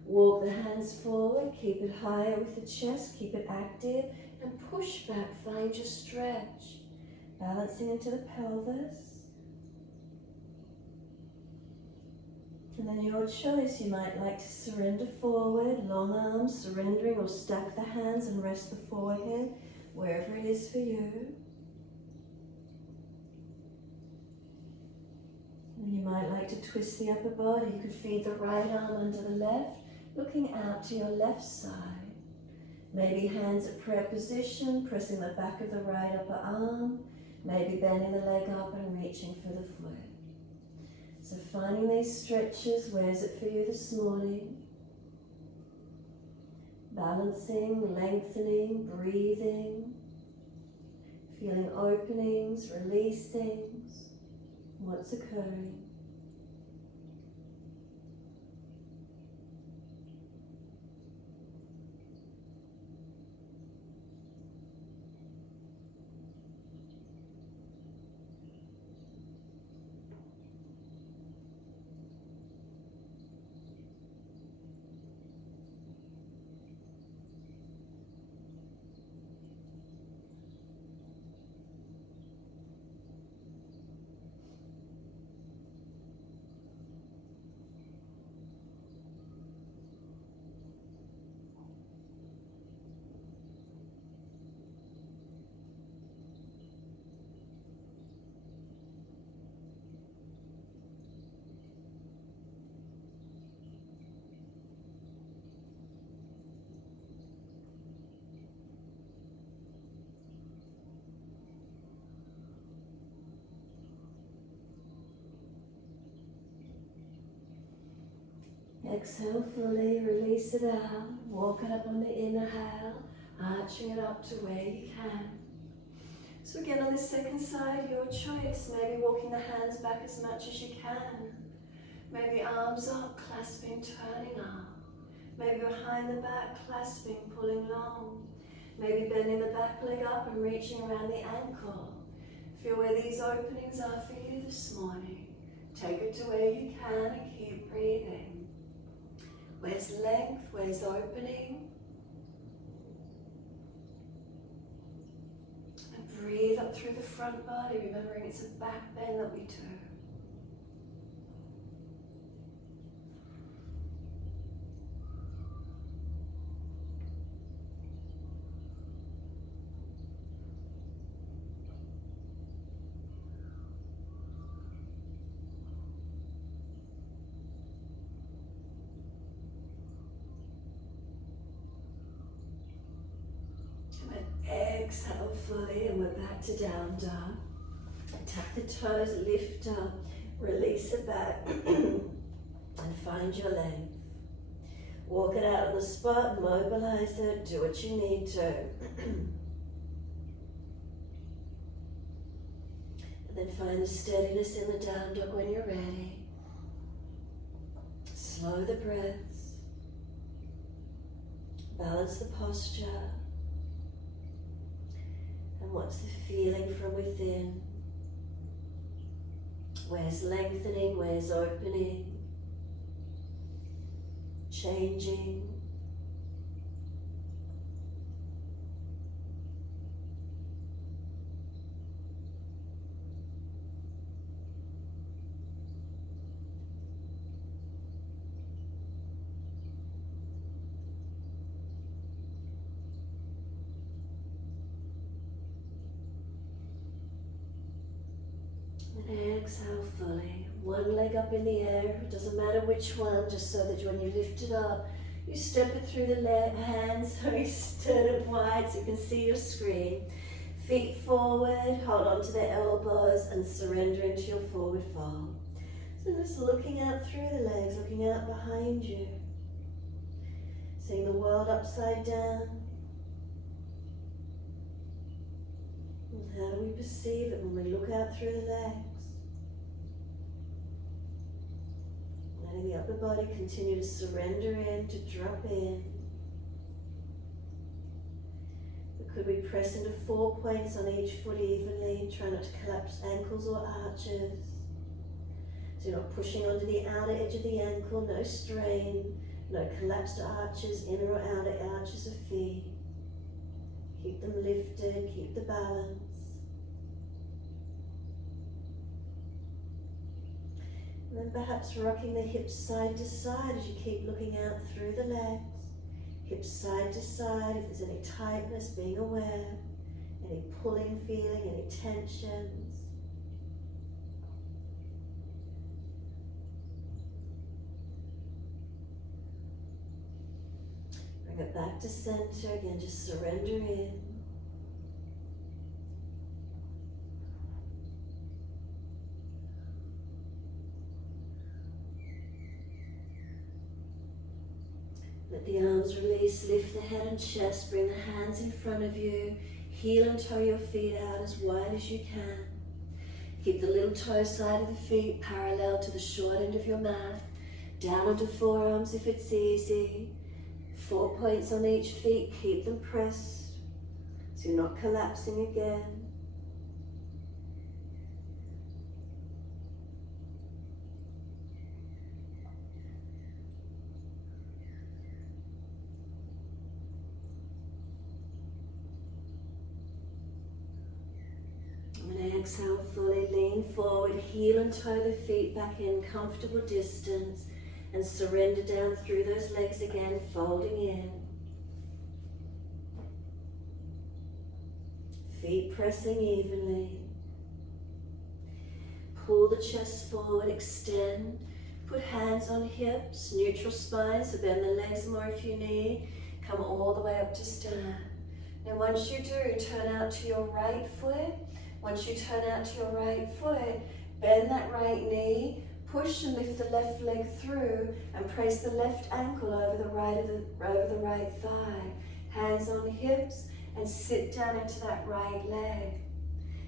Walk the hands forward, keep it higher with the chest, keep it active, and push back, find your stretch. Balancing into the pelvis. And then your choice, you might like to surrender forward, long arms, surrendering, or stack the hands and rest the forehead, wherever it is for you. And you might like to twist the upper body. You could feed the right arm under the left, looking out to your left side. Maybe hands at prayer position, pressing the back of the right upper arm. Maybe bending the leg up and reaching for the foot. So finding these stretches, where's it for you this morning? Balancing, lengthening, breathing. Feeling openings, releasings. What's occurring? Exhale fully, release it out. Walk it up on the inhale, arching it up to where you can. So again, on the second side, your choice. Maybe walking the hands back as much as you can. Maybe arms up, clasping, turning up. Maybe behind the back, clasping, pulling long. Maybe bending the back leg up and reaching around the ankle. Feel where these openings are for you this morning. Take it to where you can and keep breathing. Where's length? Where's opening? And breathe up through the front body, remembering it's a back bend that we do. Exhale fully, and we're back to down dog. Tap the toes, lift up, release it back, and find your length. Walk it out on the spot, mobilize it, do what you need to. And then find the steadiness in the down dog when you're ready. Slow the breaths. Balance the posture. And what's the feeling from within? Where's lengthening? Where's opening? Changing. Exhale fully. One leg up in the air, it doesn't matter which one, just so that when you lift it up, you step it through the hands, so sternum wide so you can see your screen. Feet forward, hold on to the elbows and surrender into your forward fold. So just looking out through the legs, looking out behind you. Seeing the world upside down. And how do we perceive it when we look out through the legs? Letting the upper body continue to surrender in, to drop in. We could be press into 4 points on each foot evenly. Try not to collapse ankles or arches. So you're not pushing onto the outer edge of the ankle, no strain, no collapsed arches, inner or outer arches of feet. Keep them lifted, keep the balance. And then perhaps rocking the hips side to side as you keep looking out through the legs. Hips side to side, if there's any tightness, being aware. Any pulling feeling, any tensions. Bring it back to center, again just surrender in. Let the arms release, lift the head and chest, bring the hands in front of you, heel and toe your feet out as wide as you can. Keep the little toe side of the feet parallel to the short end of your mat, down onto forearms if it's easy. 4 points on each feet, keep them pressed so you're not collapsing again. Exhale fully, lean forward, heel and toe the feet back in, comfortable distance, and surrender down through those legs again, folding in. Feet pressing evenly. Pull the chest forward, extend, put hands on hips, neutral spine, so bend the legs more if you need. Come all the way up to stand. Now once you do, turn out to your right foot. Once you turn out to your right foot, bend that right knee, Push and lift the left leg through and press the left ankle over the right thigh. Hands on hips and sit down into that right leg.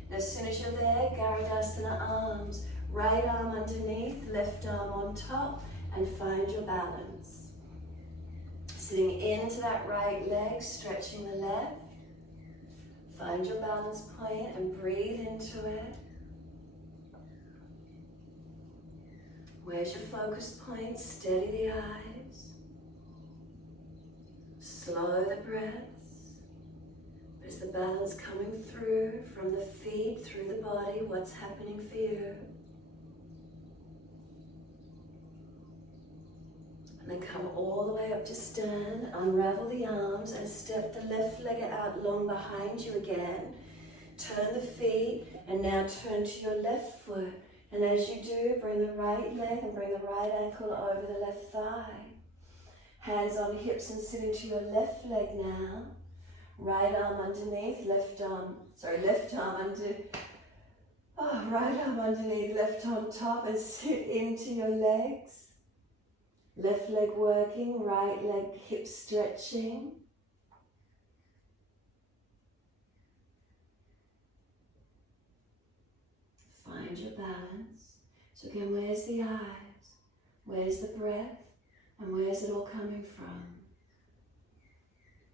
And as soon as you're there, Garudasana arms. Right arm underneath, left arm on top, and find your balance. Sitting into that right leg, stretching the left. Find your balance point and breathe into it. Where's your focus point? Steady the eyes. Slow the breaths. Is the balance coming through from the feet, through the body? What's happening for you? And then come all the way up to stand, unravel the arms and step the left leg out long behind you again. Turn the feet and now turn to your left foot. And as you do, bring the right leg and bring the right ankle over the left thigh. Hands on hips and sit into your left leg now. Right arm underneath, right arm underneath, left on top, and sit into your legs. Left leg working, right leg hip stretching. Find your balance. So again, where's the eyes? Where's the breath? And where's it all coming from?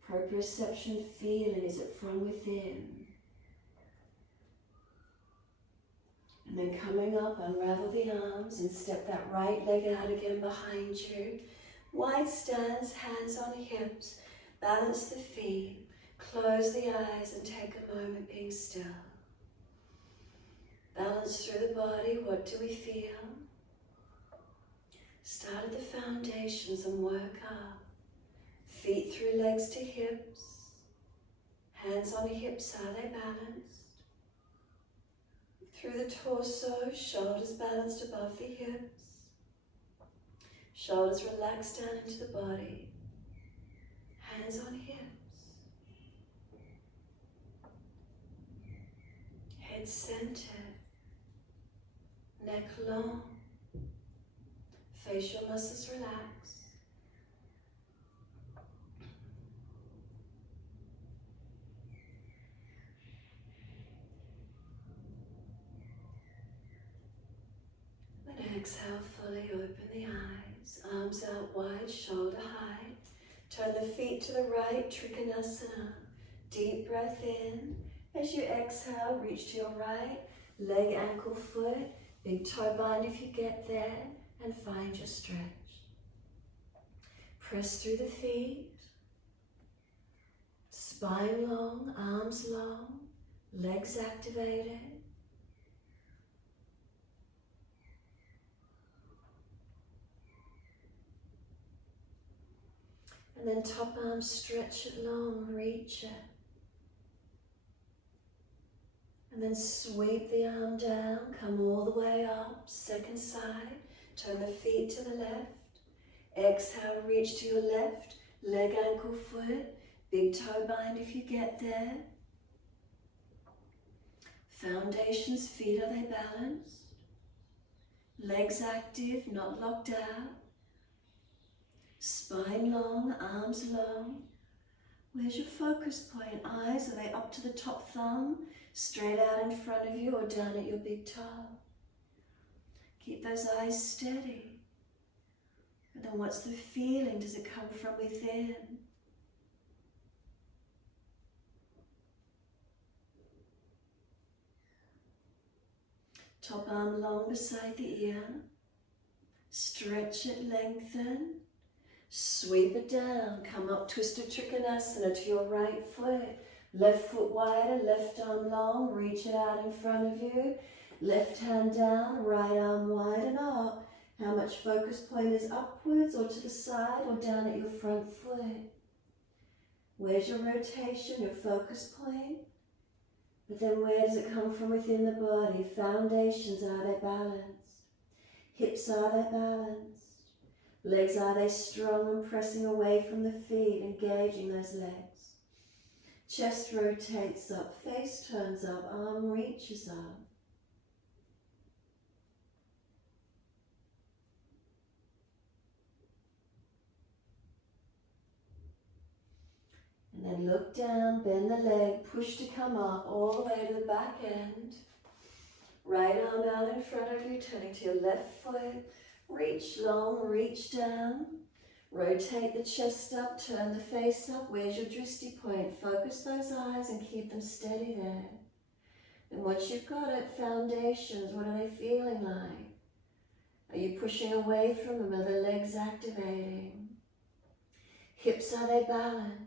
Proprioception feeling, is it from within? And then coming up, unravel the arms and step that right leg out again behind you. Wide stance, hands on hips, balance the feet, close the eyes and take a moment being still. Balance through the body, what do we feel? Start at the foundations and work up. Feet through legs to hips. Hands on hips, are they balanced? Through the torso, shoulders balanced above the hips. Shoulders relaxed down into the body. Hands on hips. Head centered. Neck long. Facial muscles relaxed. Exhale, fully open the eyes, arms out wide, shoulder high. Turn the feet to the right, Trikonasana. Deep breath in. As you exhale, reach to your right, leg, ankle, foot, big toe bind if you get there, and find your stretch. Press through the feet, spine long, arms long, legs activated. And then top arm, stretch it long, reach it. And then sweep the arm down, come all the way up, second side. Turn the feet to the left. Exhale, reach to your left, leg, ankle, foot. Big toe bind if you get there. Foundations, feet, are they balanced? Legs active, not locked out. Spine long, arms long. Where's your focus point? Eyes, are they up to the top thumb, straight out in front of you, or down at your big toe? Keep those eyes steady. And then what's the feeling? Does it come from within? Top arm long beside the ear. Stretch it, lengthen. Sweep it down, come up, twisted Trikonasana to your right foot. Left foot wider, left arm long, reach it out in front of you. Left hand down, right arm wide and up. How much focus point is upwards or to the side or down at your front foot? Where's your rotation, your focus point? But then where does it come from within the body? Foundations, are they balanced? Hips, are they balanced? Legs, are they strong and pressing away from the feet, engaging those legs? Chest rotates up, face turns up, arm reaches up. And then look down, bend the leg, push to come up all the way to the back end. Right arm out in front of you, turning to your left foot. Reach long, reach down. Rotate the chest up, turn the face up. Where's your drishti point? Focus those eyes and keep them steady there. And once you've got it, foundations, what are they feeling like? Are you pushing away from them? Are the legs activating? Hips, are they balanced?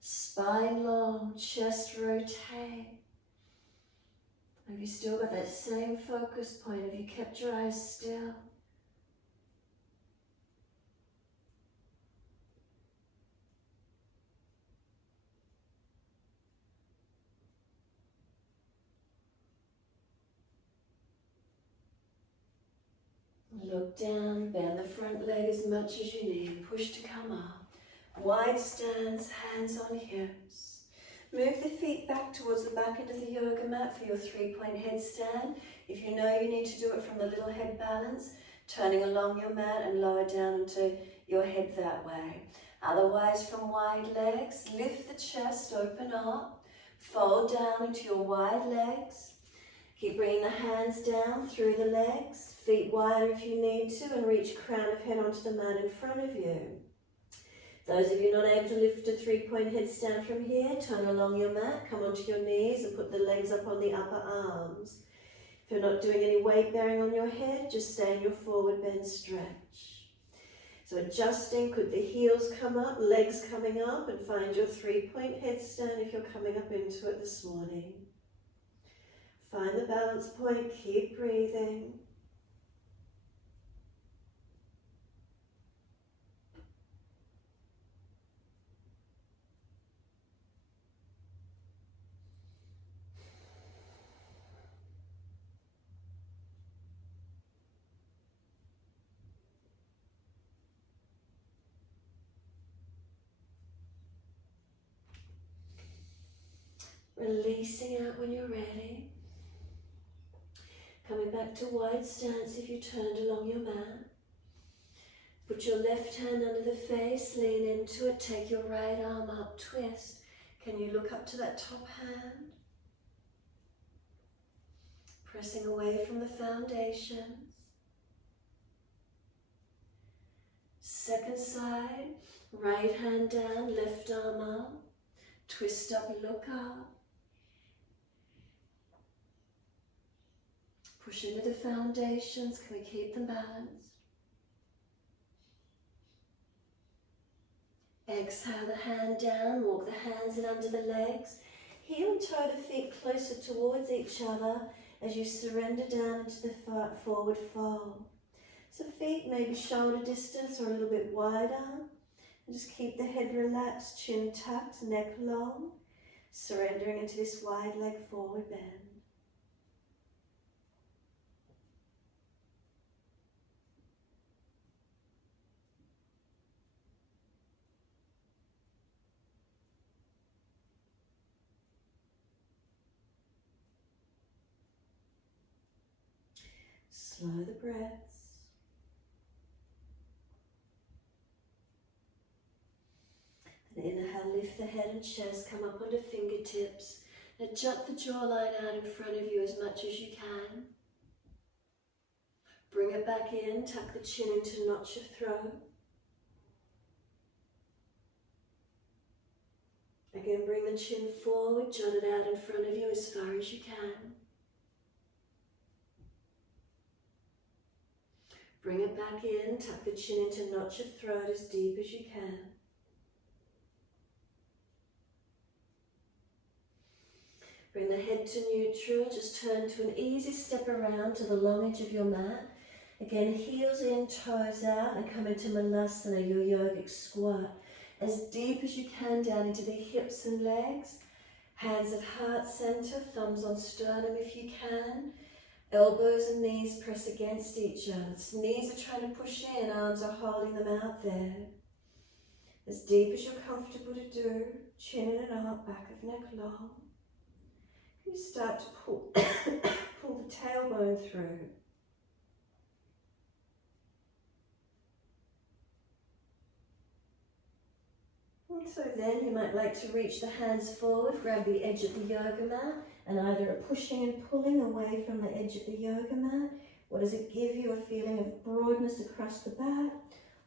Spine long, chest rotate. Have you still got that same focus point? Have you kept your eyes still? Look down, bend the front leg as much as you need. Push to come up. Wide stance, hands on hips. Move the feet back towards the back end of the yoga mat for your 3-point headstand. If you know you need to do it from the little head balance, turning along your mat and lower down into your head that way. Otherwise, from wide legs, lift the chest, open up, fold down into your wide legs. Keep bringing the hands down through the legs, feet wider if you need to, and reach crown of head onto the mat in front of you. Those of you not able to lift a 3-point headstand from here, turn along your mat, come onto your knees and put the legs up on the upper arms. If you're not doing any weight bearing on your head, just stay in your forward bend stretch. So adjusting, could the heels come up, legs coming up, and find your 3-point headstand if you're coming up into it this morning. Find the balance point, keep breathing. Releasing out when you're ready. Coming back to wide stance if you turned along your mat. Put your left hand under the face, lean into it, take your right arm up, twist. Can you look up to that top hand? Pressing away from the foundations. Second side, right hand down, left arm up. Twist up, look up. Push into the foundations. Can we keep them balanced? Exhale the hand down, walk the hands in under the legs. Heel and toe the feet closer towards each other as you surrender down into the forward fold. So feet maybe shoulder distance or a little bit wider. And just keep the head relaxed, chin tucked, neck long. Surrendering into this wide leg forward bend. Slow the breaths. And inhale, lift the head and chest, come up onto fingertips. Now jut the jawline out in front of you as much as you can. Bring it back in, tuck the chin into notch your throat. Again, bring the chin forward, jut it out in front of you as far as you can. Bring it back in, tuck the chin into notch your throat as deep as you can. Bring the head to neutral, just turn to an easy step around to the long edge of your mat. Again, heels in, toes out, and come into Malasana, your yogic squat. As deep as you can down into the hips and legs. Hands at heart center, thumbs on sternum if you can. Elbows and knees press against each other. Knees are trying to push in, arms are holding them out there. As deep as you're comfortable to do, chin in and up, back of neck long. You start to pull, pull the tailbone through. And So then you might like to reach the hands forward, grab the edge of the yoga mat, and either a pushing and pulling away from the edge of the yoga mat. What does it give you? A feeling of broadness across the back?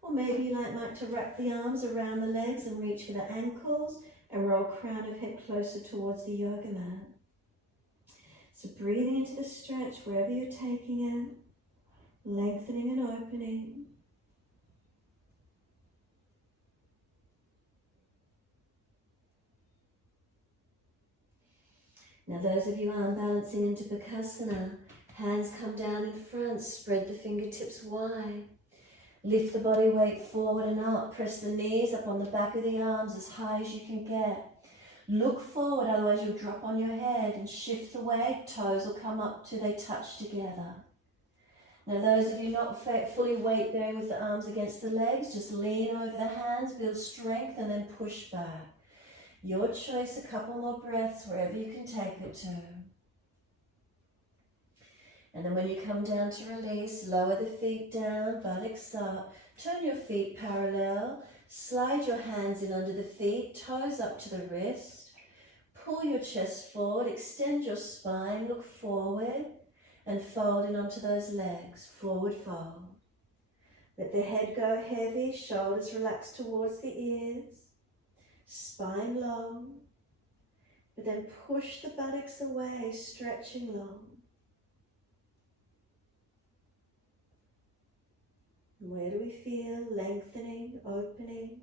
Or maybe you might like to wrap the arms around the legs and reach for the ankles and roll crown of head closer towards the yoga mat. So breathing into the stretch wherever you're taking it, lengthening and opening. Now those of you arm balancing into Bakasana, hands come down in front, spread the fingertips wide. Lift the body weight forward and up, press the knees up on the back of the arms as high as you can get. Look forward, otherwise you'll drop on your head, and shift the weight, toes will come up till they touch together. Now those of you not fully weight bearing with the arms against the legs, just lean over the hands, build strength and then push back. Your choice, a couple more breaths wherever you can take it to. And then when you come down to release, lower the feet down, buttocks up, turn your feet parallel, slide your hands in under the feet, toes up to the wrist, pull your chest forward, extend your spine, look forward, and fold in onto those legs, forward fold. Let the head go heavy, shoulders relax towards the ears, spine long, but then push the buttocks away, stretching long. And where do we feel lengthening, opening?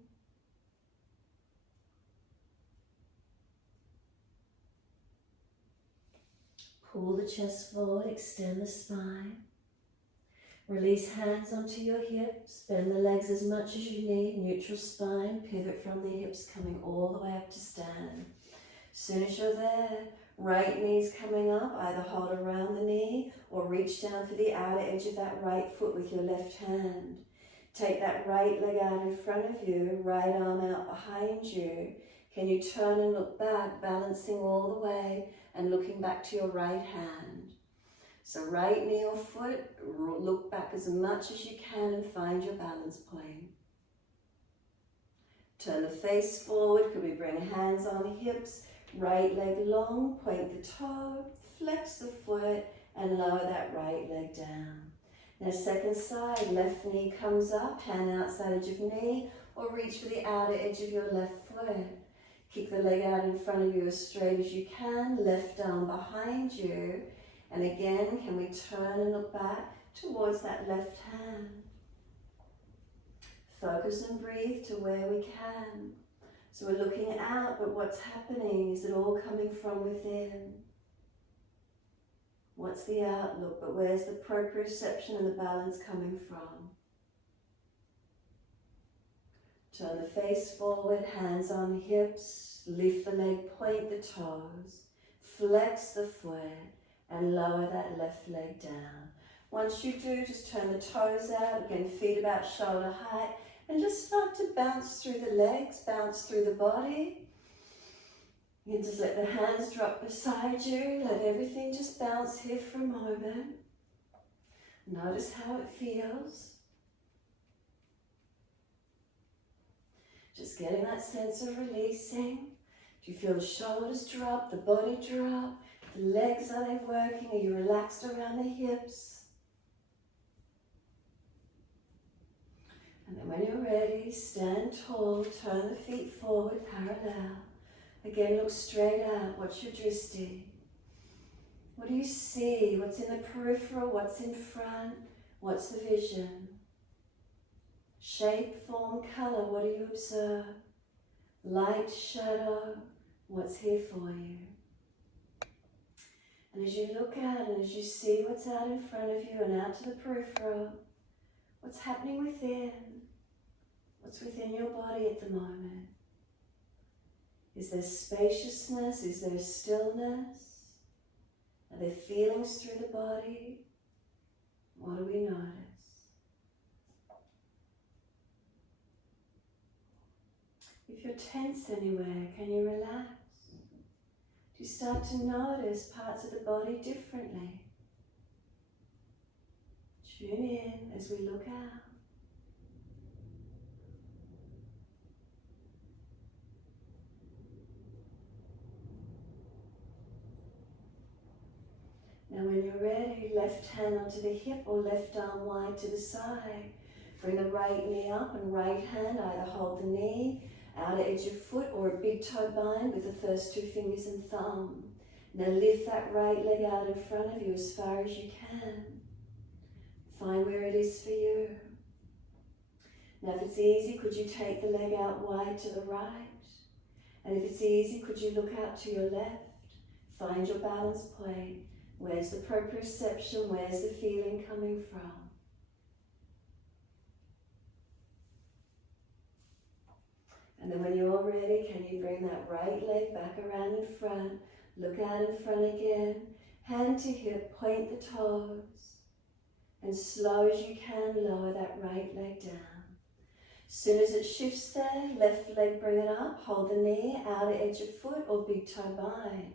Pull the chest forward, extend the spine. Release hands onto your hips, bend the legs as much as you need, neutral spine, pivot from the hips, coming all the way up to stand. As soon as you're there, right knee's coming up, either hold around the knee or reach down for the outer edge of that right foot with your left hand. Take that right leg out in front of you, right arm out behind you. Can you turn and look back, balancing all the way and looking back to your right hand? So right knee or foot, look back as much as you can and find your balance point. Turn the face forward, could we bring hands on hips, right leg long, point the toe, flex the foot and lower that right leg down. Now second side, left knee comes up, hand outside edge of knee, or reach for the outer edge of your left foot. Kick the leg out in front of you as straight as you can, left arm behind you. And again, can we turn and look back towards that left hand? Focus and breathe to where we can. So we're looking out, but what's happening? Is it all coming from within? What's the outlook? But where's the proprioception and the balance coming from? Turn the face forward, hands on hips, lift the leg, point the toes, flex the foot, and lower that left leg down. Once you do, just turn the toes out, again feet about shoulder height, and just start to bounce through the legs, bounce through the body. You can just let the hands drop beside you, let everything just bounce here for a moment. Notice how it feels. Just getting that sense of releasing. Do you feel the shoulders drop, the body drop? The legs, are they working? Are you relaxed around the hips? And then when you're ready, stand tall, turn the feet forward, parallel. Again, look straight out. What's your drishti? What do you see? What's in the peripheral? What's in front? What's the vision? Shape, form, color, what do you observe? Light, shadow, what's here for you? And as you look out and as you see what's out in front of you and out to the peripheral, what's happening within? What's within your body at the moment? Is there spaciousness? Is there stillness? Are there feelings through the body? What do we notice? If you're tense anywhere, can you relax? Do you start to notice parts of the body differently? Tune in as we look out. left hand onto the hip or left arm wide to the side. Bring the right knee up and right hand, either hold the knee, outer edge of foot or a big toe bind with the first two fingers and thumb. Now lift that right leg out in front of you as far as you can. Find where it is for you. Now if it's easy, could you take the leg out wide to the right? And if it's easy, could you look out to your left? Find your balance point. Where's the proprioception? Where's the feeling coming from? And then when you're ready, can you bring that right leg back around in front? Look out in front again. Hand to hip, point the toes. And slow as you can, lower that right leg down. Soon as it shifts there, left leg bring it up, hold the knee, outer edge of foot or big toe bind.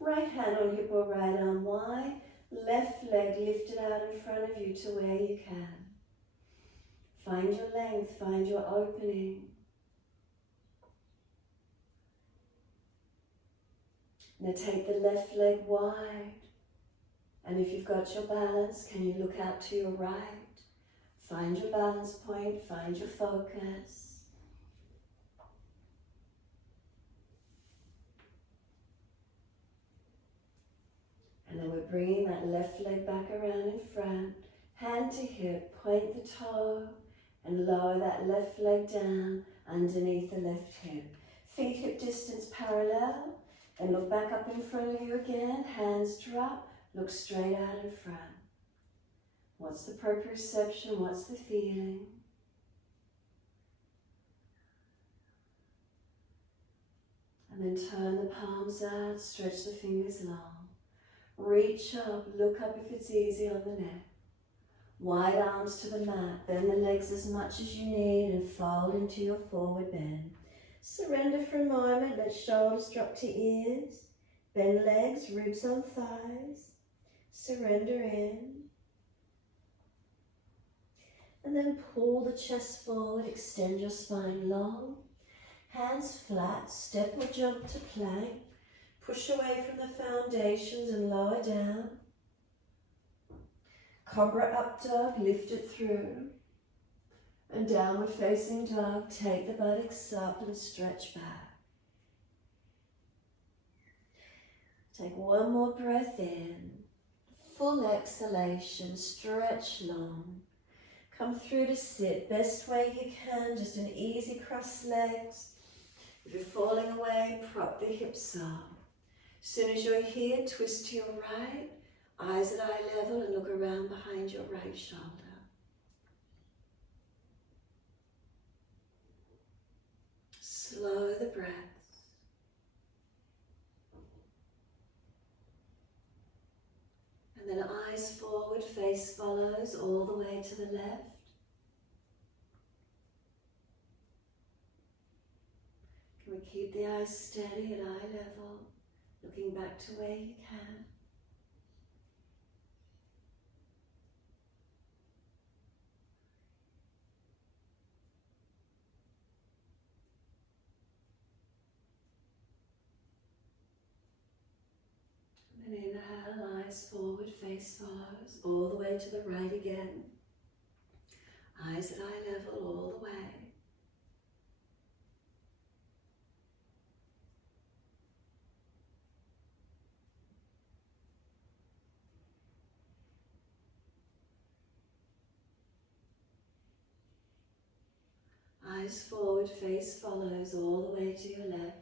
Right hand on hip or right arm wide, left leg lifted out in front of you to where you can. Find your length, find your opening. Now take the left leg wide, and if you've got your balance, can you look out to your right? Find your balance point, find your focus. And then we're bringing that left leg back around in front, hand to hip, point the toe, and lower that left leg down underneath the left hip. Feet hip distance parallel, and look back up in front of you again, hands drop, look straight out in front. What's the proprioception? What's the feeling? And then turn the palms out, stretch the fingers long. Reach up, look up if it's easy on the neck. Wide arms to the mat, bend the legs as much as you need and fold into your forward bend. Surrender for a moment, let shoulders drop to ears. Bend legs, ribs on thighs. Surrender in. And then pull the chest forward, extend your spine long. Hands flat, step or jump to plank. Push away from the foundations and lower down. Cobra up dog, lift it through. And downward facing dog, take the buttocks up and stretch back. Take one more breath in. Full exhalation, stretch long. Come through to sit, best way you can, just an easy cross legs. If you're falling away, prop the hips up. As soon as you're here, twist to your right, eyes at eye level and look around behind your right shoulder. Slow the breath. And then eyes forward, face follows all the way to the left. Can we keep the eyes steady at eye level, looking back to where you can? And inhale, eyes forward, face follows, all the way to the right again. Eyes at eye level, all the way. Eyes forward, face follows, all the way to your left.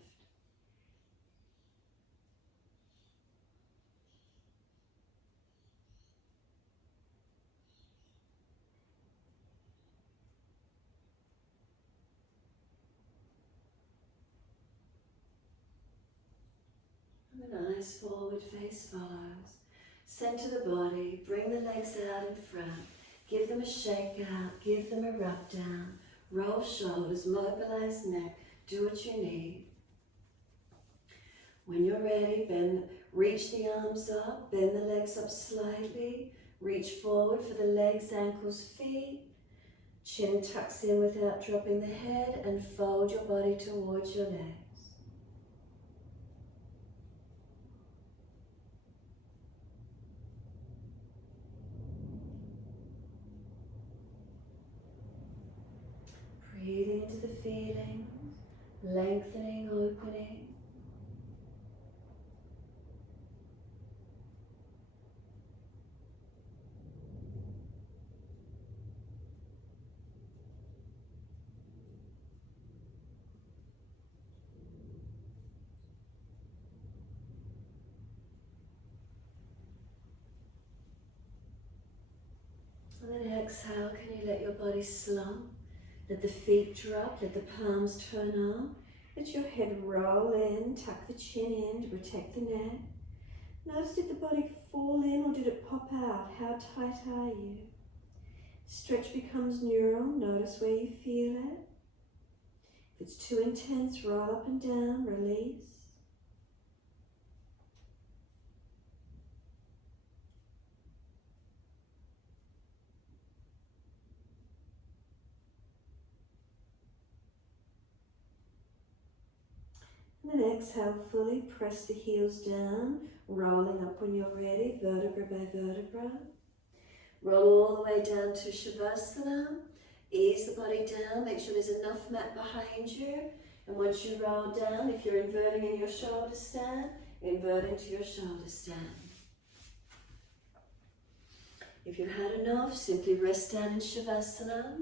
And then eyes forward, face follows. Center the body, bring the legs out in front. Give them a shake out, give them a rub down. Roll shoulders, mobilize neck, do what you need. When you're ready, reach the arms up, bend the legs up slightly, reach forward for the legs, ankles, feet. Chin tucks in without dropping the head and fold your body towards your legs. Breathing into the feelings, lengthening, opening. And then exhale, can you let your body slump? Let the feet drop, let the palms turn up. Let your head roll in, tuck the chin in to protect the neck. Notice, did the body fall in or did it pop out? How tight are you? Stretch becomes neural, notice where you feel it. If it's too intense, roll up and down, release. And then exhale fully, press the heels down, rolling up when you're ready, vertebra by vertebra. Roll all the way down to Shavasana. Ease the body down, make sure there's enough mat behind you. And once you roll down, if you're inverting in your shoulder stand, invert into your shoulder stand. If you've had enough, simply rest down in Shavasana.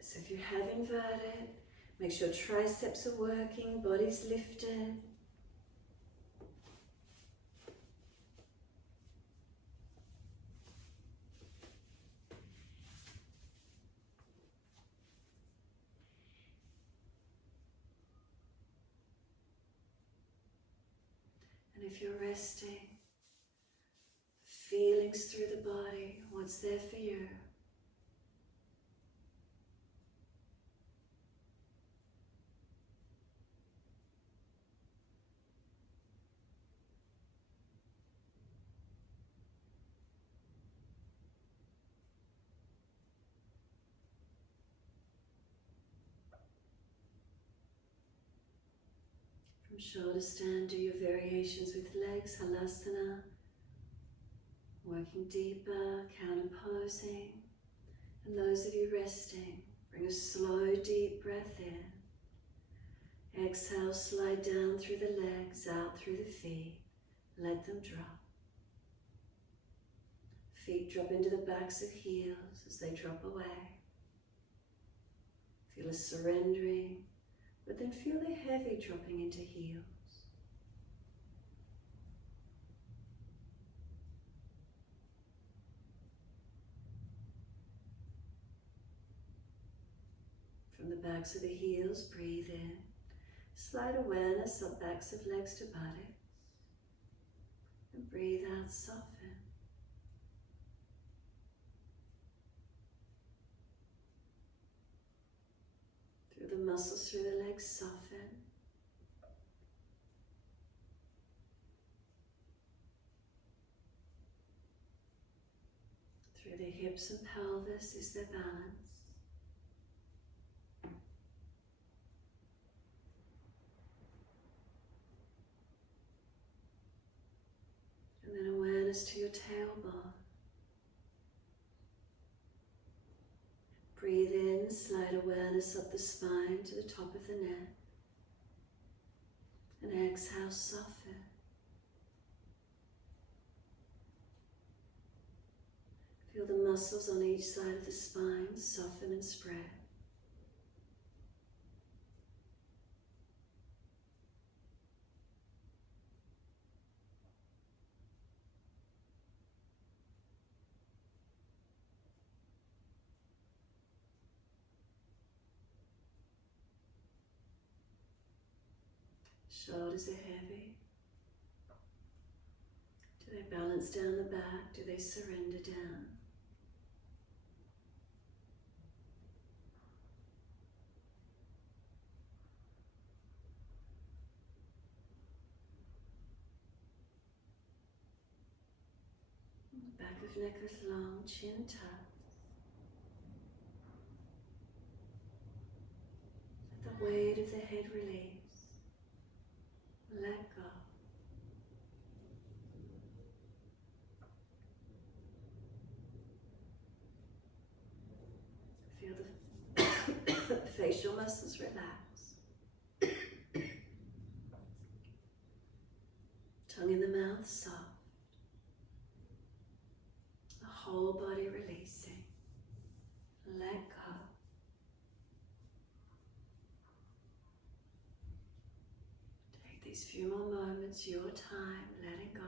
So if you have inverted, make sure triceps are working, body's lifted. And if you're resting, feelings through the body, what's there for you? From shoulder stand, do your variations with legs, halasana. Working deeper, counterposing. And those of you resting, bring a slow, deep breath in. Exhale, slide down through the legs, out through the feet. Let them drop. Feet drop into the backs of heels as they drop away. Feel a surrendering, but then feel the heavy dropping into heels. From the backs of the heels, breathe in. Slide awareness up backs of legs to buttocks. And breathe out, soften. Through the muscles through the legs, soften. Through the hips and pelvis, is there balance? And then awareness to your tailbone. Breathe in, slide awareness up the spine to the top of the neck. And exhale, soften. Feel the muscles on each side of the spine soften and spread. Shoulders are heavy. Do they balance down the back? Do they surrender down? Back of neck is long, chin tucked. Let the weight of the head release. Let go. Feel the facial muscles relax. Tongue in the mouth soft. The whole body releasing. Let go. Take these few more moments, your time, letting go.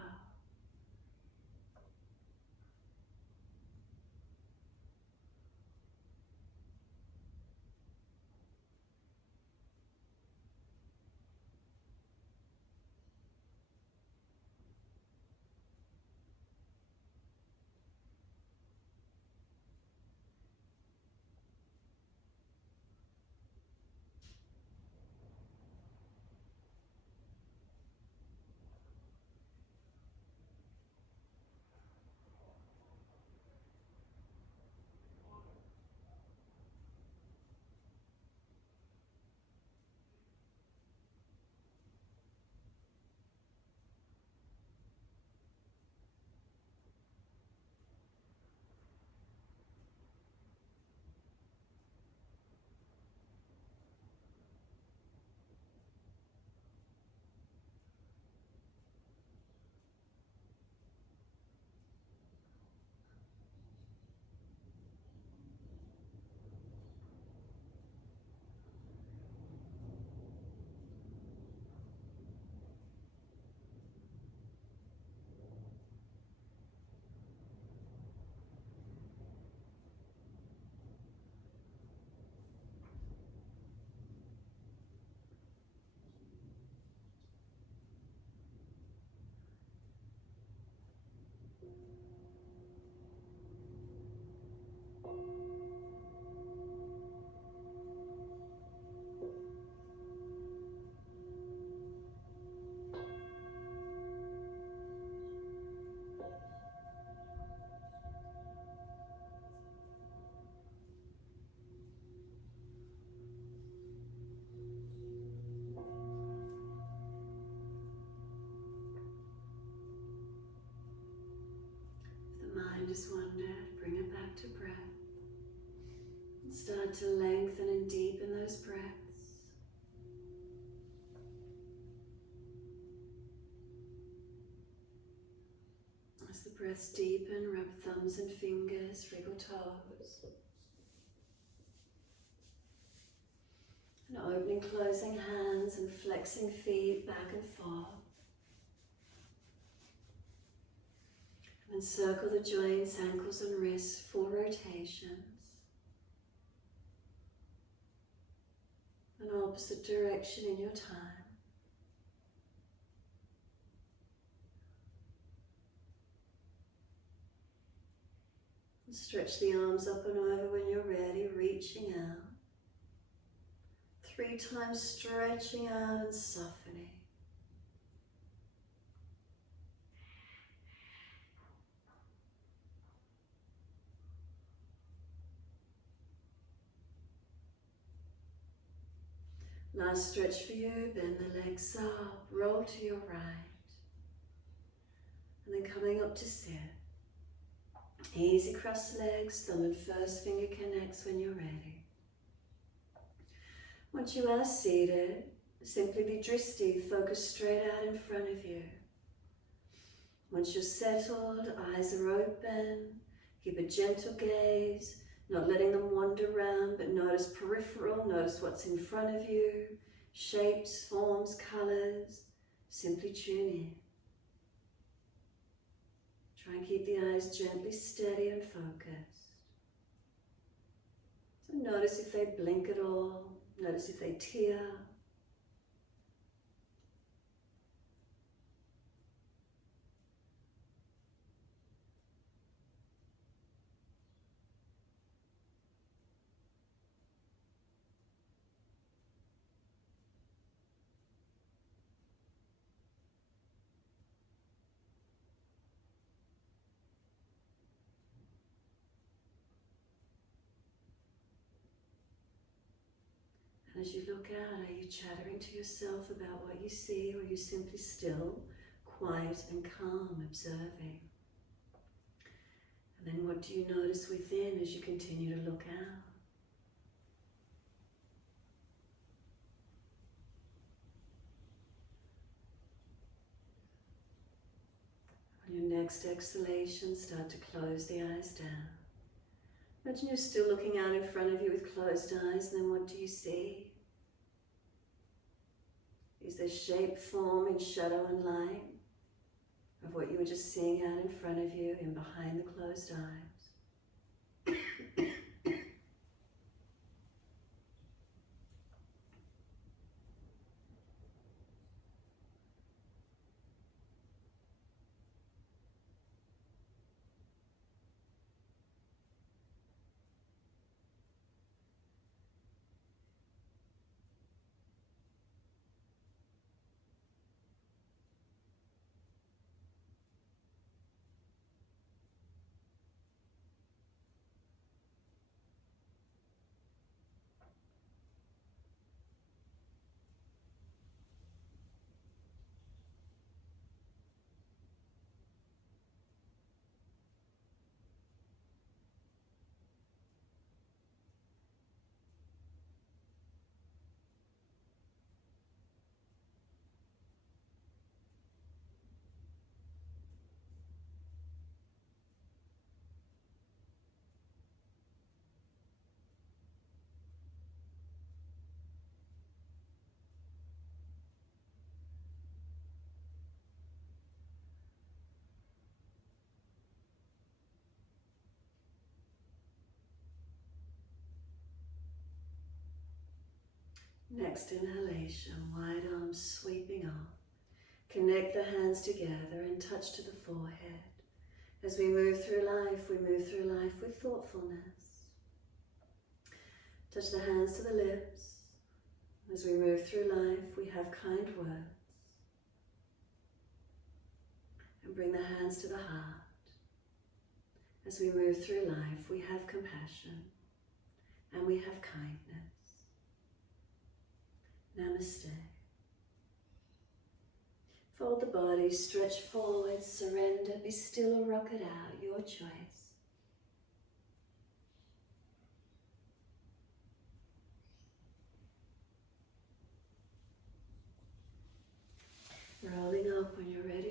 Mind has wandered, bring it back to breath. And start to lengthen and deepen those breaths. As the breaths deepen, rub thumbs and fingers, wriggle toes. And opening, closing hands and flexing feet back and forth. And circle the joints, ankles and wrists, 4 rotations. An opposite direction in your time. And stretch the arms up and over when you're ready, reaching out. 3 times stretching out and softening. Nice stretch for you, bend the legs up, roll to your right. And then coming up to sit. Easy cross legs, thumb and first finger connects when you're ready. Once you are seated, simply be drishti, focus straight out in front of you. Once you're settled, eyes are open, keep a gentle gaze. Not letting them wander around, but notice peripheral, notice what's in front of you, shapes, forms, colors. Simply tune in. Try and keep the eyes gently steady and focused. So notice if they blink at all, notice if they tear. And as you look out, are you chattering to yourself about what you see, or are you simply still, quiet and calm, observing? And then what do you notice within as you continue to look out? next exhalation, start to close the eyes down. Imagine you're still looking out in front of you with closed eyes, and then what do you see? Is there shape, form, and shadow and light of what you were just seeing out in front of you and behind the closed eyes? Next inhalation, wide arms sweeping up. Connect the hands together and touch to the forehead. As we move through life with thoughtfulness. Touch the hands to the lips. As we move through life, we have kind words. And bring the hands to the heart. As we move through life, we have compassion and we have kindness. Namaste. Fold the body, stretch forward, surrender, be still or rock it out, your choice. Rolling up when you're ready.